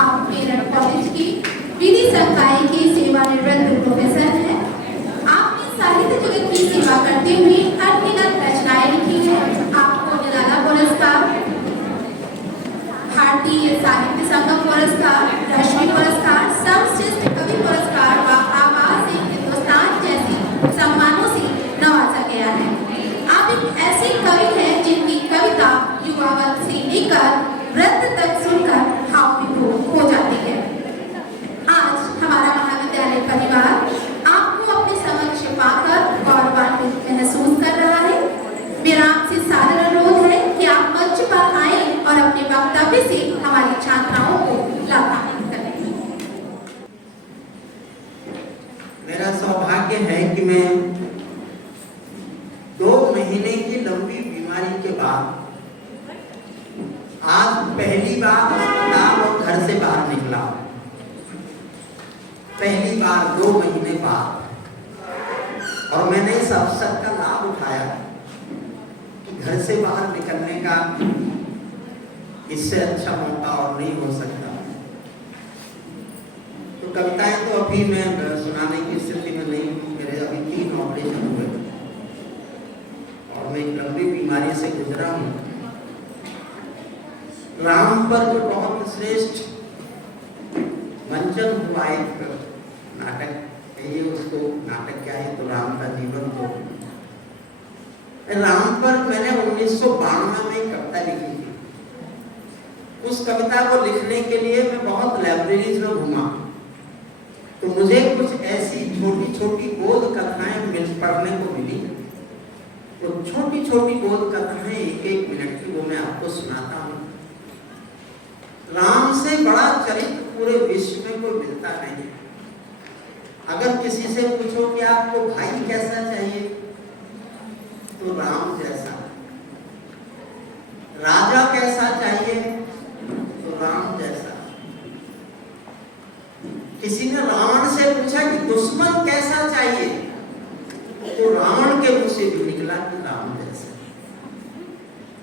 आप मेरठ कॉलेज के विधि संकाय के सेवानिवृत्त प्रोफेसर हैं। आपने साहित्य जगत की सेवा करते हुए अनगिनत रचनाएं लिखी हैं। आपको निराला पुरस्कार, भारतीय साहित्य संगम पुरस्कार, रश्मि पुरस्कार, सर्वश्रेष्ठ कवि पुरस्कार व आवाज हिंदुस्तान जैसे सम्मानों से नवाजा गया है। आप एक ऐसे कवि हैं जिनकी कविता युवा वर्ग से लेकर वृद्ध तक सुनकर भाव विभोर हो जाती है। आज हमारा महाविद्यालय परिवार आपको अपने समक्ष पाकर गौरवान्वित महसूस कर रहा है। मेरा आपसे सादर अनुरोध है कि आप मंच पर आए और अपने वक्तव्य से हमारी छात्राओं को लाभान्वित करें। मेरा सौभाग्य है कि मैं 2 महीने की लंबी बीमारी के बाद आज पहली बार अस्पताल और घर से बाहर निकला। पहली बार 2 महीने बाद और मैंने इस अवसर का लाभ उठाया कि घर से बाहर निकलने का इससे अच्छा मौका और नहीं हो सकता। तो कविताएं तो अभी मैं सुनाने की स्थिति में नहीं हूँ। मेरे अभी 3 ऑपरेशन हुए और मैं एक लंबी बीमारी से गुजरा हूँ। राम पर जो बहुत श्रेष्ठ मंचन हुआ एक नाटक, ये उसको नाटक क्या है, तो राम का जीवन को राम पर मैंने 1992 में एक कविता लिखी थी। उस कविता को लिखने के लिए मैं बहुत लाइब्रेरीज में घूमा, तो मुझे कुछ ऐसी छोटी छोटी बोध कथाएं पढ़ने को मिली। तो छोटी छोटी बोध कथाएं 1-1 मिनट की वो मैं आपको सुनाता हूँ। राम से बड़ा चरित्र पूरे विश्व में कोई मिलता नहीं। अगर किसी से पूछो कि आपको भाई कैसा चाहिए, तो राम जैसा। राजा कैसा चाहिए, तो राम जैसा। किसी ने रावण से पूछा कि दुश्मन कैसा चाहिए, तो रावण के मुंह से भी निकला कि राम जैसा।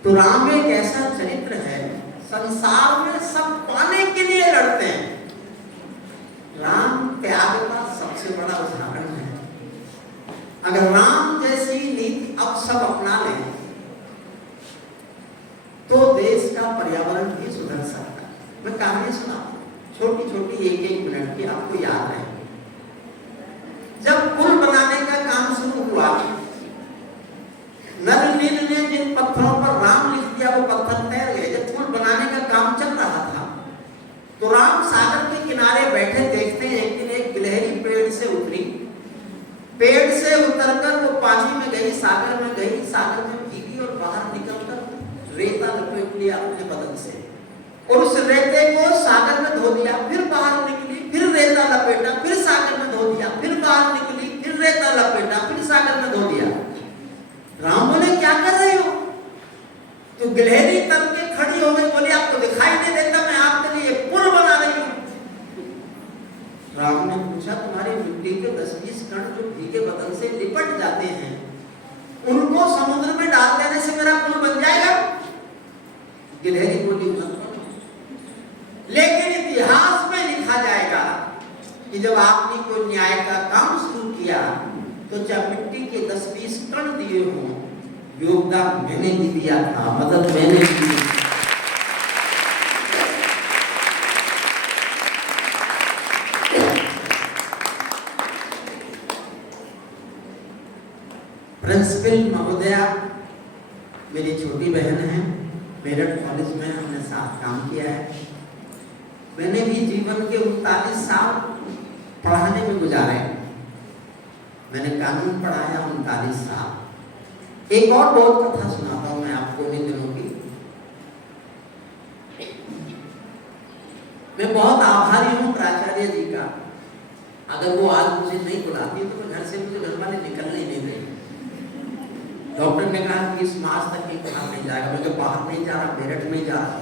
तो राम एक ऐसा चरित्र है, संसार में सब पाने के लिए लड़ते हैं। राम त्याग का सबसे बड़ा उदाहरण है। अगर राम जैसी नीति अब सब अपना लें तो देश का पर्यावरण भी सुधर सकता है। मैं कहानी सुनाता हूं, छोटी छोटी 1-1 मिनट की, आपको याद रहे। जब पुल बनाने का काम शुरू हुआ, नर नील ने जिन पत्थरों पर राम लिख दिया वो पत्थर तैर गए। जब पुल बनाने का काम चल रहा था तो राम सागर के किनारे बैठे देखते हैं एक दिन एक गिलहरी पेड़ से उतरी। पेड़ से उतरकर वो पानी में गई, सागर में गई, सागर में भीगी और बाहर निकलकर रेता लपेट लिया अपने बदन से और उस रेते को सागर में धो दिया। फिर बाहर निकली, फिर रेता लपेटा, फिर सागर में धो दिया, फिर बाहर निकली, फिर रेता लपेटा, फिर सागर में धो दिया। राम बोले क्या कर रहे हो? तो गिलहरी तन के खड़ी हो गई, बोली आपको दिखाई नहीं देता मैं आपके लिए पुल बना रही हूं। राम ने पूछा तुम्हारी मिट्टी के 10-20 कण जो भीगे बदन से लिपट जाते हैं उनको समुद्र में डाल देने से मेरा पुल बन जाएगा? गिलहरी बोली मत बनो। लेकिन इतिहास में लिखा जाएगा कि जब आपने कोई न्याय का काम शुरू किया तो जब मिट्टी के 10-20 कण दिए हों, योगदान मैंने भी दिया था, मदद मैंने की। प्रिंसिपल महोदया मेरी छोटी बहन है, मेरठ कॉलेज में हमने साथ काम किया है। मैंने भी जीवन के 39 साल पढ़ाने में गुजारे। मैंने कानून पढ़ाया 39 साल। एक और बहुत कथा सुनाता हूं मैं आपको इन दिनों की। मैं बहुत आभारी हूं प्राचार्य जी का। अगर वो आज मुझे नहीं बुलाती तो मैं घर से, मुझे घर वाले निकलने नहीं देंगे। डॉक्टर ने कहा कि इस मास तक एक बाहर नहीं जाएगा। मैं तो बाहर नहीं जा रहा, मेरठ नहीं जा रहा।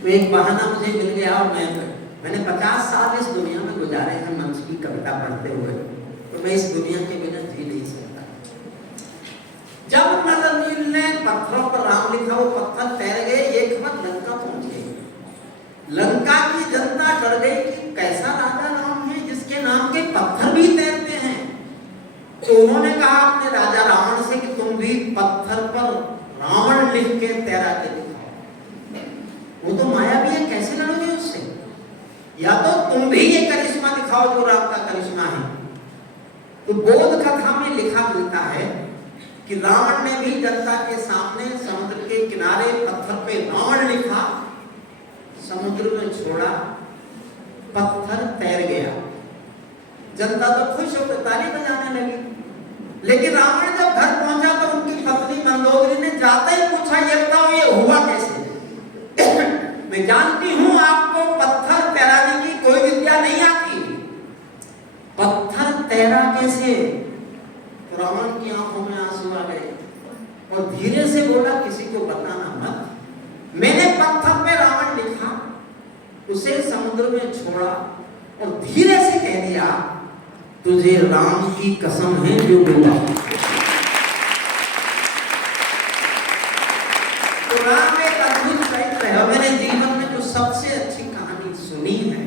तो एक बहाना मुझे मिल गया और मैंने 50 साल इस दुनिया में गुजारे हैं मंच की कविता पढ़ते हुए, तो मैं इस दुनिया के बिना जी नहीं सकता। जब नर नील ने पत्थरों पर राम लिखा, वो पत्थर तैर गए। ये खबर लंका पहुंच गई। लंका की जनता डर गई कि कैसा राजा राम है जिसके नाम के पत्थर भी तैरते हैं। तो उन्होंने कहा अपने राजा रावण से कि तुम भी पत्थर पर रावण लिख के तैरा के दिखाओ। वो तो मायावी है, कैसे लड़ोगे उससे? या तो तुम भी ये करिश्मा दिखाओ जो राम का करिश्मा है। तो बोध कथा में लिखा मिलता है कि रावण ने भी जनता के सामने समुद्र के किनारे पत्थर पे रावण लिखा, समुद्र में छोड़ा, पत्थर तैर गया। जनता तो खुश होकर ताली बजाने लगी। लेकिन रावण जब घर पहुंचा तो उनकी पत्नी मंदोदरी ने जाते ही पूछा, ये बताओ ये हुआ कैसे? मैं जानती हूं आपको पत्थर तैराने की कोई विद्या नहीं आती, पत्थर तैरा कैसे? तो रावण की आंखों में आंसू आ गए और धीरे से बोला, किसी को बताना मत। मैंने पत्थर पे रावण लिखा, उसे समुद्र में छोड़ा और धीरे से कह दिया तुझे राम की कसम है जो बोला। तो राम एक अद्भुत चरित्र है। मैंने जीवन में जो सबसे अच्छी कहानी सुनी है,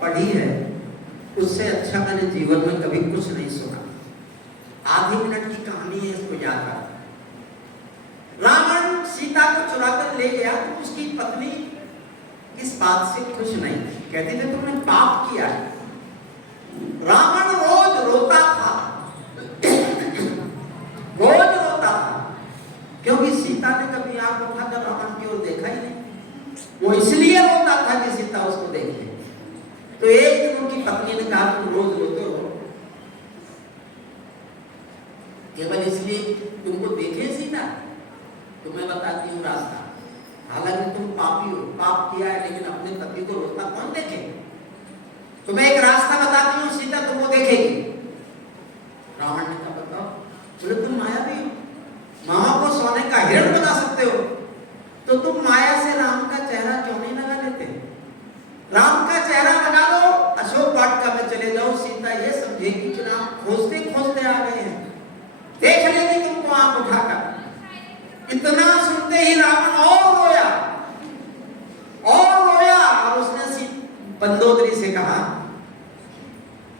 पढ़ी है, उससे अच्छा मैंने जीवन में कभी कुछ नहीं सुना। आधे मिनट की कहानी है, इसको याद रखना। रावण सीता को चुराकर ले गया तो उसकी पत्नी इस बात से खुश नहीं थी, कहती थी तुमने पाप किया है। रावण रोज रोता था, रोज रोता था, क्योंकि सीता ने कभी आंख उठाकर रावण की ओर देखा ही नहीं। वो इसलिए रोता था कि सीता उसको देखे। तो एक दिन उनकी पत्नी ने कहा तुम रोज रोते हो केवल इसलिए तुमको देखे सीता, तो मैं बताती हूँ रास्ता। हालांकि तुम पापी हो, पाप किया है, लेकिन अपने पति को रोता कौन देखे? तो मैं एक रास्ता बताती हूँ, सीता तुमको देखेगी। रावण ने कहा बताओ। बोले तुम मायावी हो, माया को सोने का हिरण बना सकते हो, तो तुम माया से राम का चेहरा क्यों नहीं लगा लेते? राम का चेहरा लगा दो, अशोक वाटिका में चले जाओ, सीता ये समझेगी कि राम खोजते खोजते आ गए हैं, देख लेगी तुमको आंख उठाकर। इतना सुनते ही रावण और रोया और उसने मंदोदरी से कहा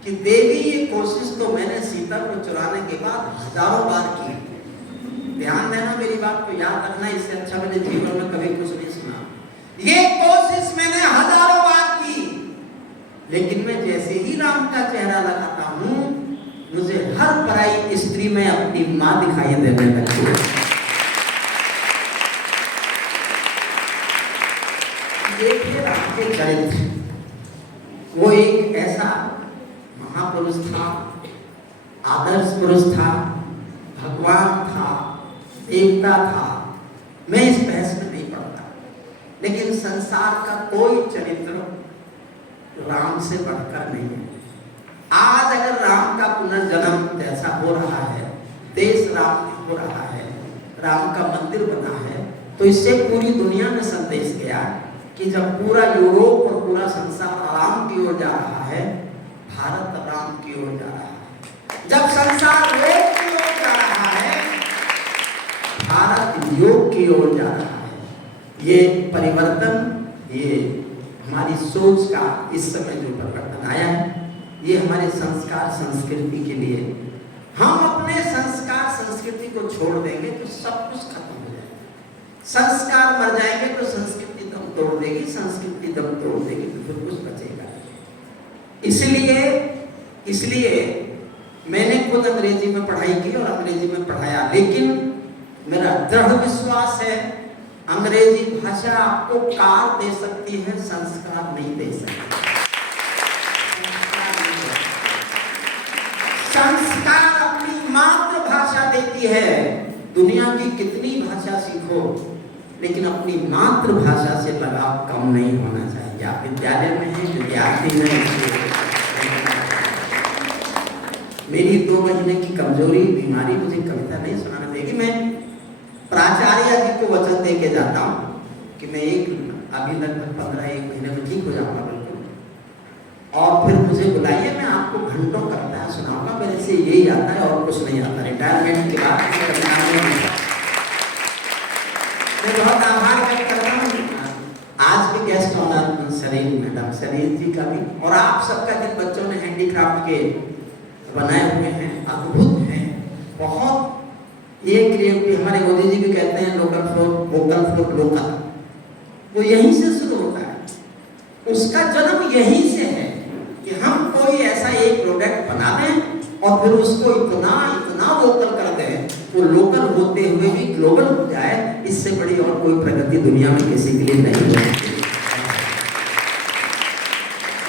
कि देवी ये कोशिश तो मैंने सीता को चुराने के बाद हजारों बार की। ध्यान देना, मेरी बात को याद रखना, इससे अच्छा मैंने जीवन में कभी कुछ नहीं सुना। ये कोशिश मैंने हजारों बार की, लेकिन मैं जैसे ही राम का चेहरा लगाता हूं, मुझे हर पराई स्त्री में अपनी मां दिखाई देने लगती है। देखिए राम के चरित्र, वो एक ऐसा महापुरुष था, आदर्श पुरुष था, भगवान था, देवता था। मैं इस बहस में नहीं पड़ता, लेकिन संसार का कोई चरित्र राम से बढ़कर नहीं है। आज अगर राम का पुनर्जन्म जैसा हो रहा है, देश राम में हो रहा है, राम का मंदिर बना है, तो इससे पूरी दुनिया में संदेश गया कि जब पूरा यूरोप और पूरा संसार राम की ओर जा रहा है, भारत राम की ओर जा रहा है। जब संसार योग की ओर जा रहा है, भारत योग की ओर जा रहा है। ये परिवर्तन, ये हमारी सोच का इस समय जो परिवर्तन आया है, ये हमारे संस्कार संस्कृति के लिए। हम अपने संस्कार संस्कृति को छोड़ देंगे तो सब कुछ खत्म हो जाएगा। संस्कार मर जाएंगे तो संस्कृति दम तोड़ देगी, संस्कृति दम तोड़ देगी तो फिर कुछ बचेगा। इसलिए मैंने खुद अंग्रेजी में पढ़ाई की और अंग्रेजी में पढ़ाया, लेकिन मेरा दृढ़ विश्वास है अंग्रेजी भाषा आपको कार दे सकती है, संस्कार नहीं दे सकती। संस्कार अपनी मातृभाषा देती है। दुनिया की कितनी भाषा सीखो, लेकिन अपनी मातृभाषा से लगाव कम नहीं होना चाहिए। आप विद्यालय में हैं, विद्यार्थी हैं। मेरी 2 महीने की कमजोरी, बीमारी मुझे कविता नहीं सुनाने देगी। मैं प्राचार्य जी को वचन दे के जाता हूँ कि मैं अभी लगभग 15-1 महीने में ठीक हो जाऊंगा बिल्कुल, और फिर मुझे बुलाइए, मैं आपको घंटों कविता सुनाऊंगा। मेरे से यही आता है और कुछ नहीं आता। रिटायरमेंट के बाद मैं बहुत आभार व्यक्त करता हूँ आज के guest honour Salim madam, Salim ji का भी, और आप सबका, जिन बच्चों ने हैंडीक्राफ्ट के बनाए हुए हैं, अद्भुत हैं बहुत। ये क्रिएटिविटी हमारे मोदी जी भी कहते हैं लोकल फॉर लोकल, वो यहीं से शुरू होता है। उसका जन्म यहीं से है कि हम कोई ऐसा एक प्रोडक्ट बना दें और फिर उसको इतना लोकल कर दें, वो लोकल होते हुए भी ग्लोबल हो जाए। इससे बड़ी और कोई प्रगति दुनिया में किसी के लिए नहीं हो सकती।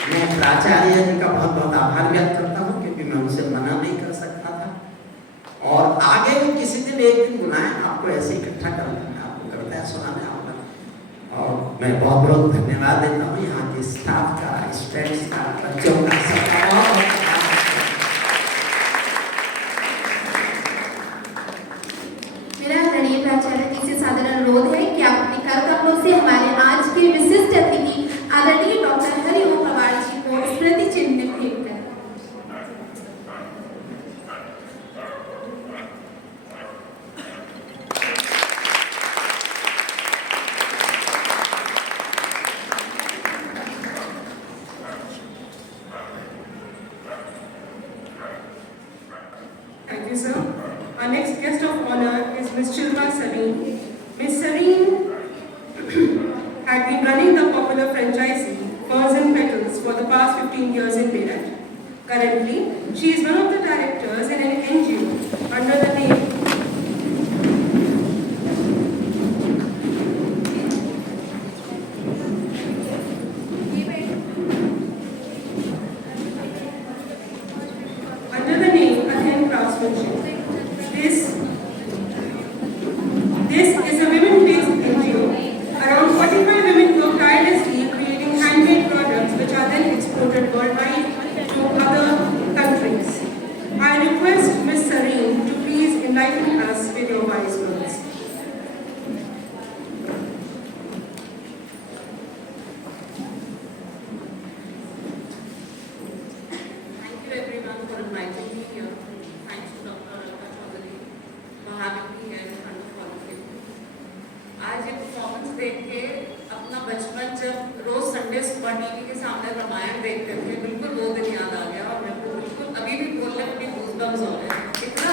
मैं प्राचार्य जी का बहुत बहुत आभार व्यक्त करता हूँ, क्योंकि मैं उनसे मना नहीं कर सकता था। और आगे भी किसी दिन एक दिन बुलाएं, आपको ऐसे इकट्ठा कर लेना, आपको कविता सुनाने आऊँगा। और मैं बहुत बहुत धन्यवाद देता हूँ यहाँ के स्टाफ का, स्टूडेंट्स का, बच्चों का, सबका। मेरा आदरणीय प्राचार्य जी से सादर अनुरोध है कि आप अपने कर कमलों से हमारे आज के विशिष्ट अतिथि आदरणीय डॉक्टर हरिओम पवार जी को स्मृति चिन्ह भेंट करें। sir. Our next guest of honor is Ms. Chilma Sareen. Ms. Sareen had been running the popular franchisee Furs and Petals for the past 15 years in Meerut. Currently, she is one of the directors in an NGO under the name Athens Craftsmanship. This is a women-based NGO. Around 45 women work tirelessly creating handmade products which are then exported worldwide to other countries. I request Ms. Sareen to please enlighten us with your wise words. Thank you everyone for inviting me here. Thanks to Dr. Alka Chaudhary for having me here in front of all of you. आज ये परफॉर्मेंस देख के अपना बचपन जब रोज संडे सुबह टीवी के सामने रामायण देखते थे, बिल्कुल वो दिन याद आ गया और मेरे को बिल्कुल अभी भी बोलने में भी गूज़बम्स हो रहे हैं। कितना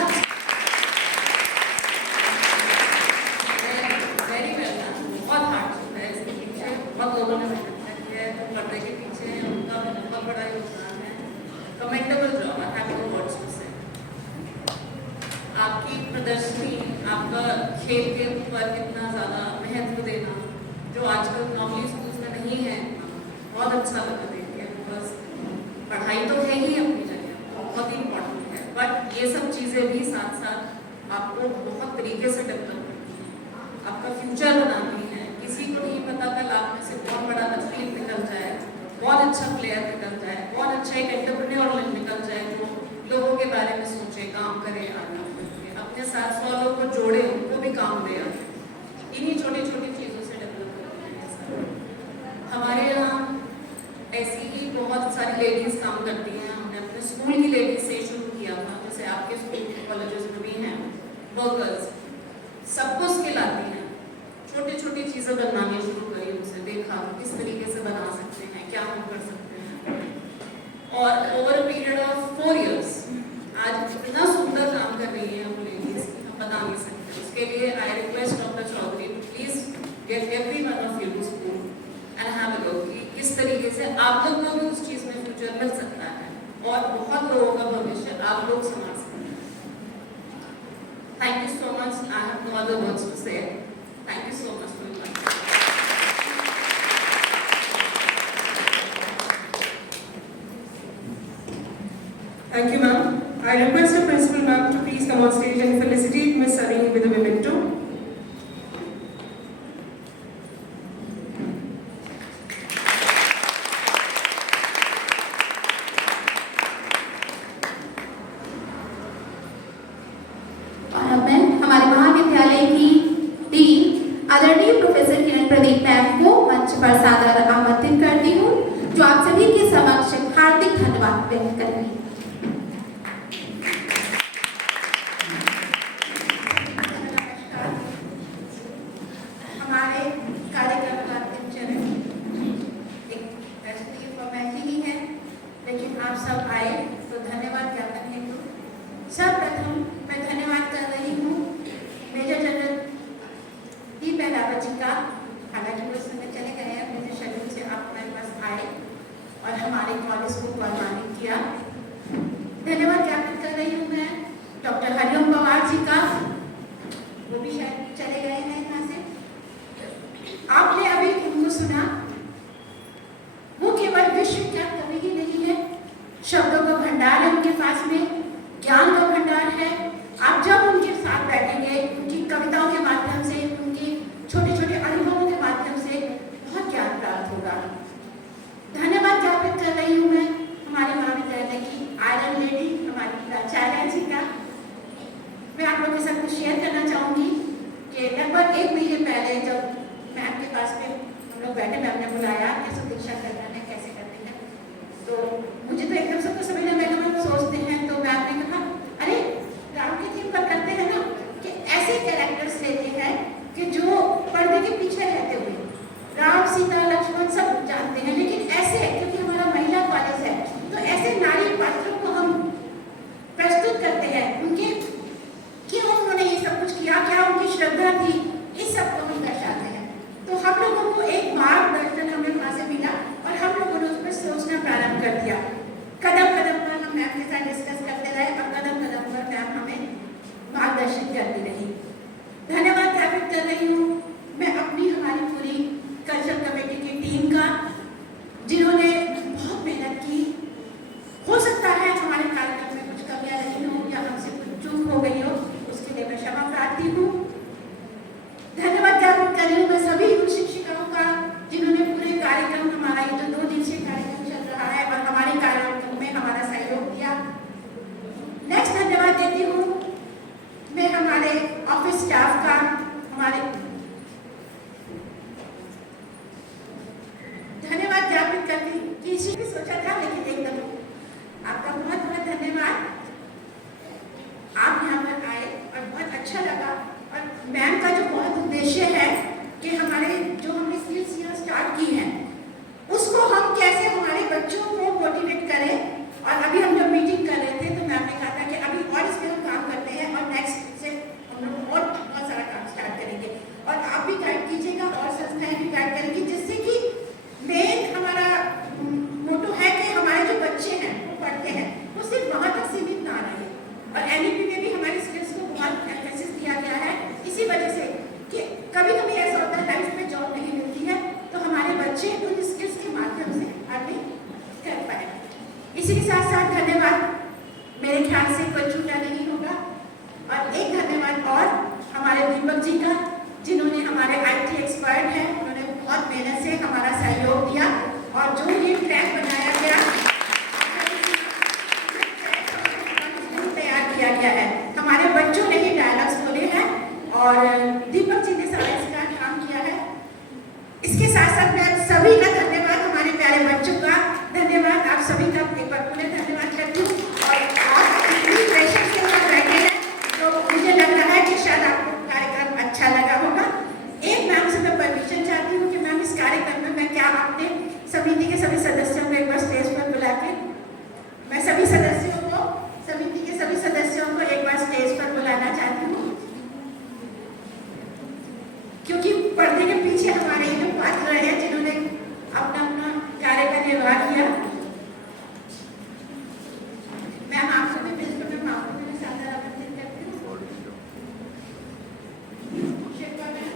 वेरी वेल डन, बहुत हार्ड है इसके पीछे, बहुत लोगों ने मेहनत की है, तो पर्दे के पीछे उनका बहुत बड़ा योगदान है। Commendable job, I have no words to say. आपकी प्रदर्शनी, आपका खेल के ऊपर कितना ज़्यादा महत्व देना, जो आजकल नॉर्मली स्कूल्स में नहीं है, बहुत अच्छा लगा देख के। बिकॉज पढ़ाई तो है ही अपनी जगह, बहुत ही इम्पोर्टेंट है, बट ये सब चीज़ें भी साथ साथ आपको बहुत तरीके से डेवलप करती हैं, आपका फ्यूचर बनाती हैं। किसी को नहीं पता कल आप में से बहुत बड़ा एथलीट निकल जाए, बहुत अच्छा प्लेयर निकल जाए, बहुत अच्छा एक एंटरप्रेन्योर निकल जाए, जो लोगों के बारे में सोचे, काम करे, आगे अपने साथ 100 लोग को जोड़े, उनको भी काम दे। इन्हीं छोटी छोटी चीज़ों से डेवलप करते हैं। हमारे यहाँ ऐसी ही बहुत सारी लेडीज़ काम करती हैं। हमने अपने स्कूल की लेडीज़ से शुरू किया था, जैसे आपके स्कूल कॉलेजेस में भी हैं वर्कर्स, सबको स्किल आती हैं, छोटी छोटी चीज़ें बनानी शुरू करी, उनसे देखा किस तरीके से बना सकते हैं, क्या हम कर सकते हैं। और over a period of 4 years आज इतना सुंदर काम कर रही है हम लेडीज, हम बता नहीं सकते। उसके लिए I request doctor Chaudhary please get every one of you to school and have a look कि किस तरीके से आप लोग को भी उस चीज़ में फ्यूचर मिल सकता है और बहुत लोगों का भविष्य आप लोग संभाल सकते हैं। Thank you so much, I have no other words to say. Thank you so much for your Thank you, ma'am. I request the principal, ma'am, to please come on stage and felicitate Ms. Sareen with a memento. और अब मैं हमारे महाविद्यालय की डीन आदरणीय प्रोफेसर किरण प्रदीप मैम को मंच पर सादर आमंत्रित करती हूँ, जो आप सभी के समक्ष हार्दिक धन्यवाद व्यक्त करेंगे। हमारे कार्यक्रम का अंतिम चरण एक राष्ट्रीय फॉर्मेलिटी ही है, लेकिन आप सब आए तो धन्यवाद ज्ञापन हेतु सर्वप्रथम मैं धन्यवाद कर रही हूँ मेजर जनरल डी पहलावत जी का। हालांकि वो समय चले गए हैं, मेरे शेड्यूल से आप हमारे पास आए और हमारे कॉलेज को सम्मानित किया। धन्यवाद ज्ञापन कर रही हूँ मैं डॉक्टर हरिओम पवार जी का, वो भी शायद चले गए हैं यहाँ से। आपने अभी उनको सुना, वो केवल विश्व क्या कवि ही नहीं है, शब्दों का भंडार है उनके पास में, ज्ञान का भंडार इसी के साथ साथ धन्यवाद मेरे ख्याल से कोई छूटा नहीं होगा। और एक धन्यवाद और हमारे दीपक जी का, जिन्होंने हमारे IT एक्सपर्ट हैं, उन्होंने बहुत मेहनत से हमारा सहयोग दिया और जो ये ट्रैक बनाया गया तैयार किया गया है, हमारे बच्चों ने ही डायलॉग्स बोले हैं और दीपक जी ने सारा इसका काम किया है। इसके साथ साथ मैं सभी का धन्यवाद, हमारे प्यारे बच्चों का धन्यवाद, आप सभी का एक बार पुनः धन्यवाद करती हूँ। और आप इतनी प्रेशर से यहाँ बैठे हैं तो मुझे लग रहा है कि शायद आपको कार्यक्रम अच्छा लगा होगा। एक मैम से मैं परमिशन चाहती हूँ कि मैम इस कार्यक्रम में मैं क्या अपने समिति के सभी सदस्यों को एक बार स्टेज पर बुला के मैं सभी सदस्यों को, समिति के सभी सदस्यों को एक बार स्टेज पर बुलाना चाहती हूँ, क्योंकि पर्दे के पीछे हमारे ये पात्र हैं जिन्होंने अपना अपना कार्य का निर्वाह किया। मैम आपको भी बिल्कुल मैं आपको भी सादर आमंत्रित करती हूँ। शिल्पा मैम,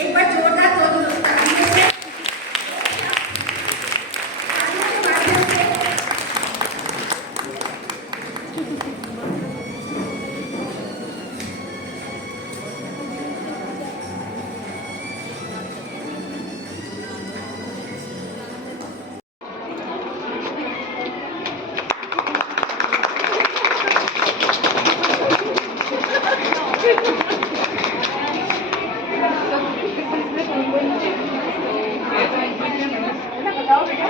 एक बार जोरदार तालियों के माध्यम से बताओ बेटा।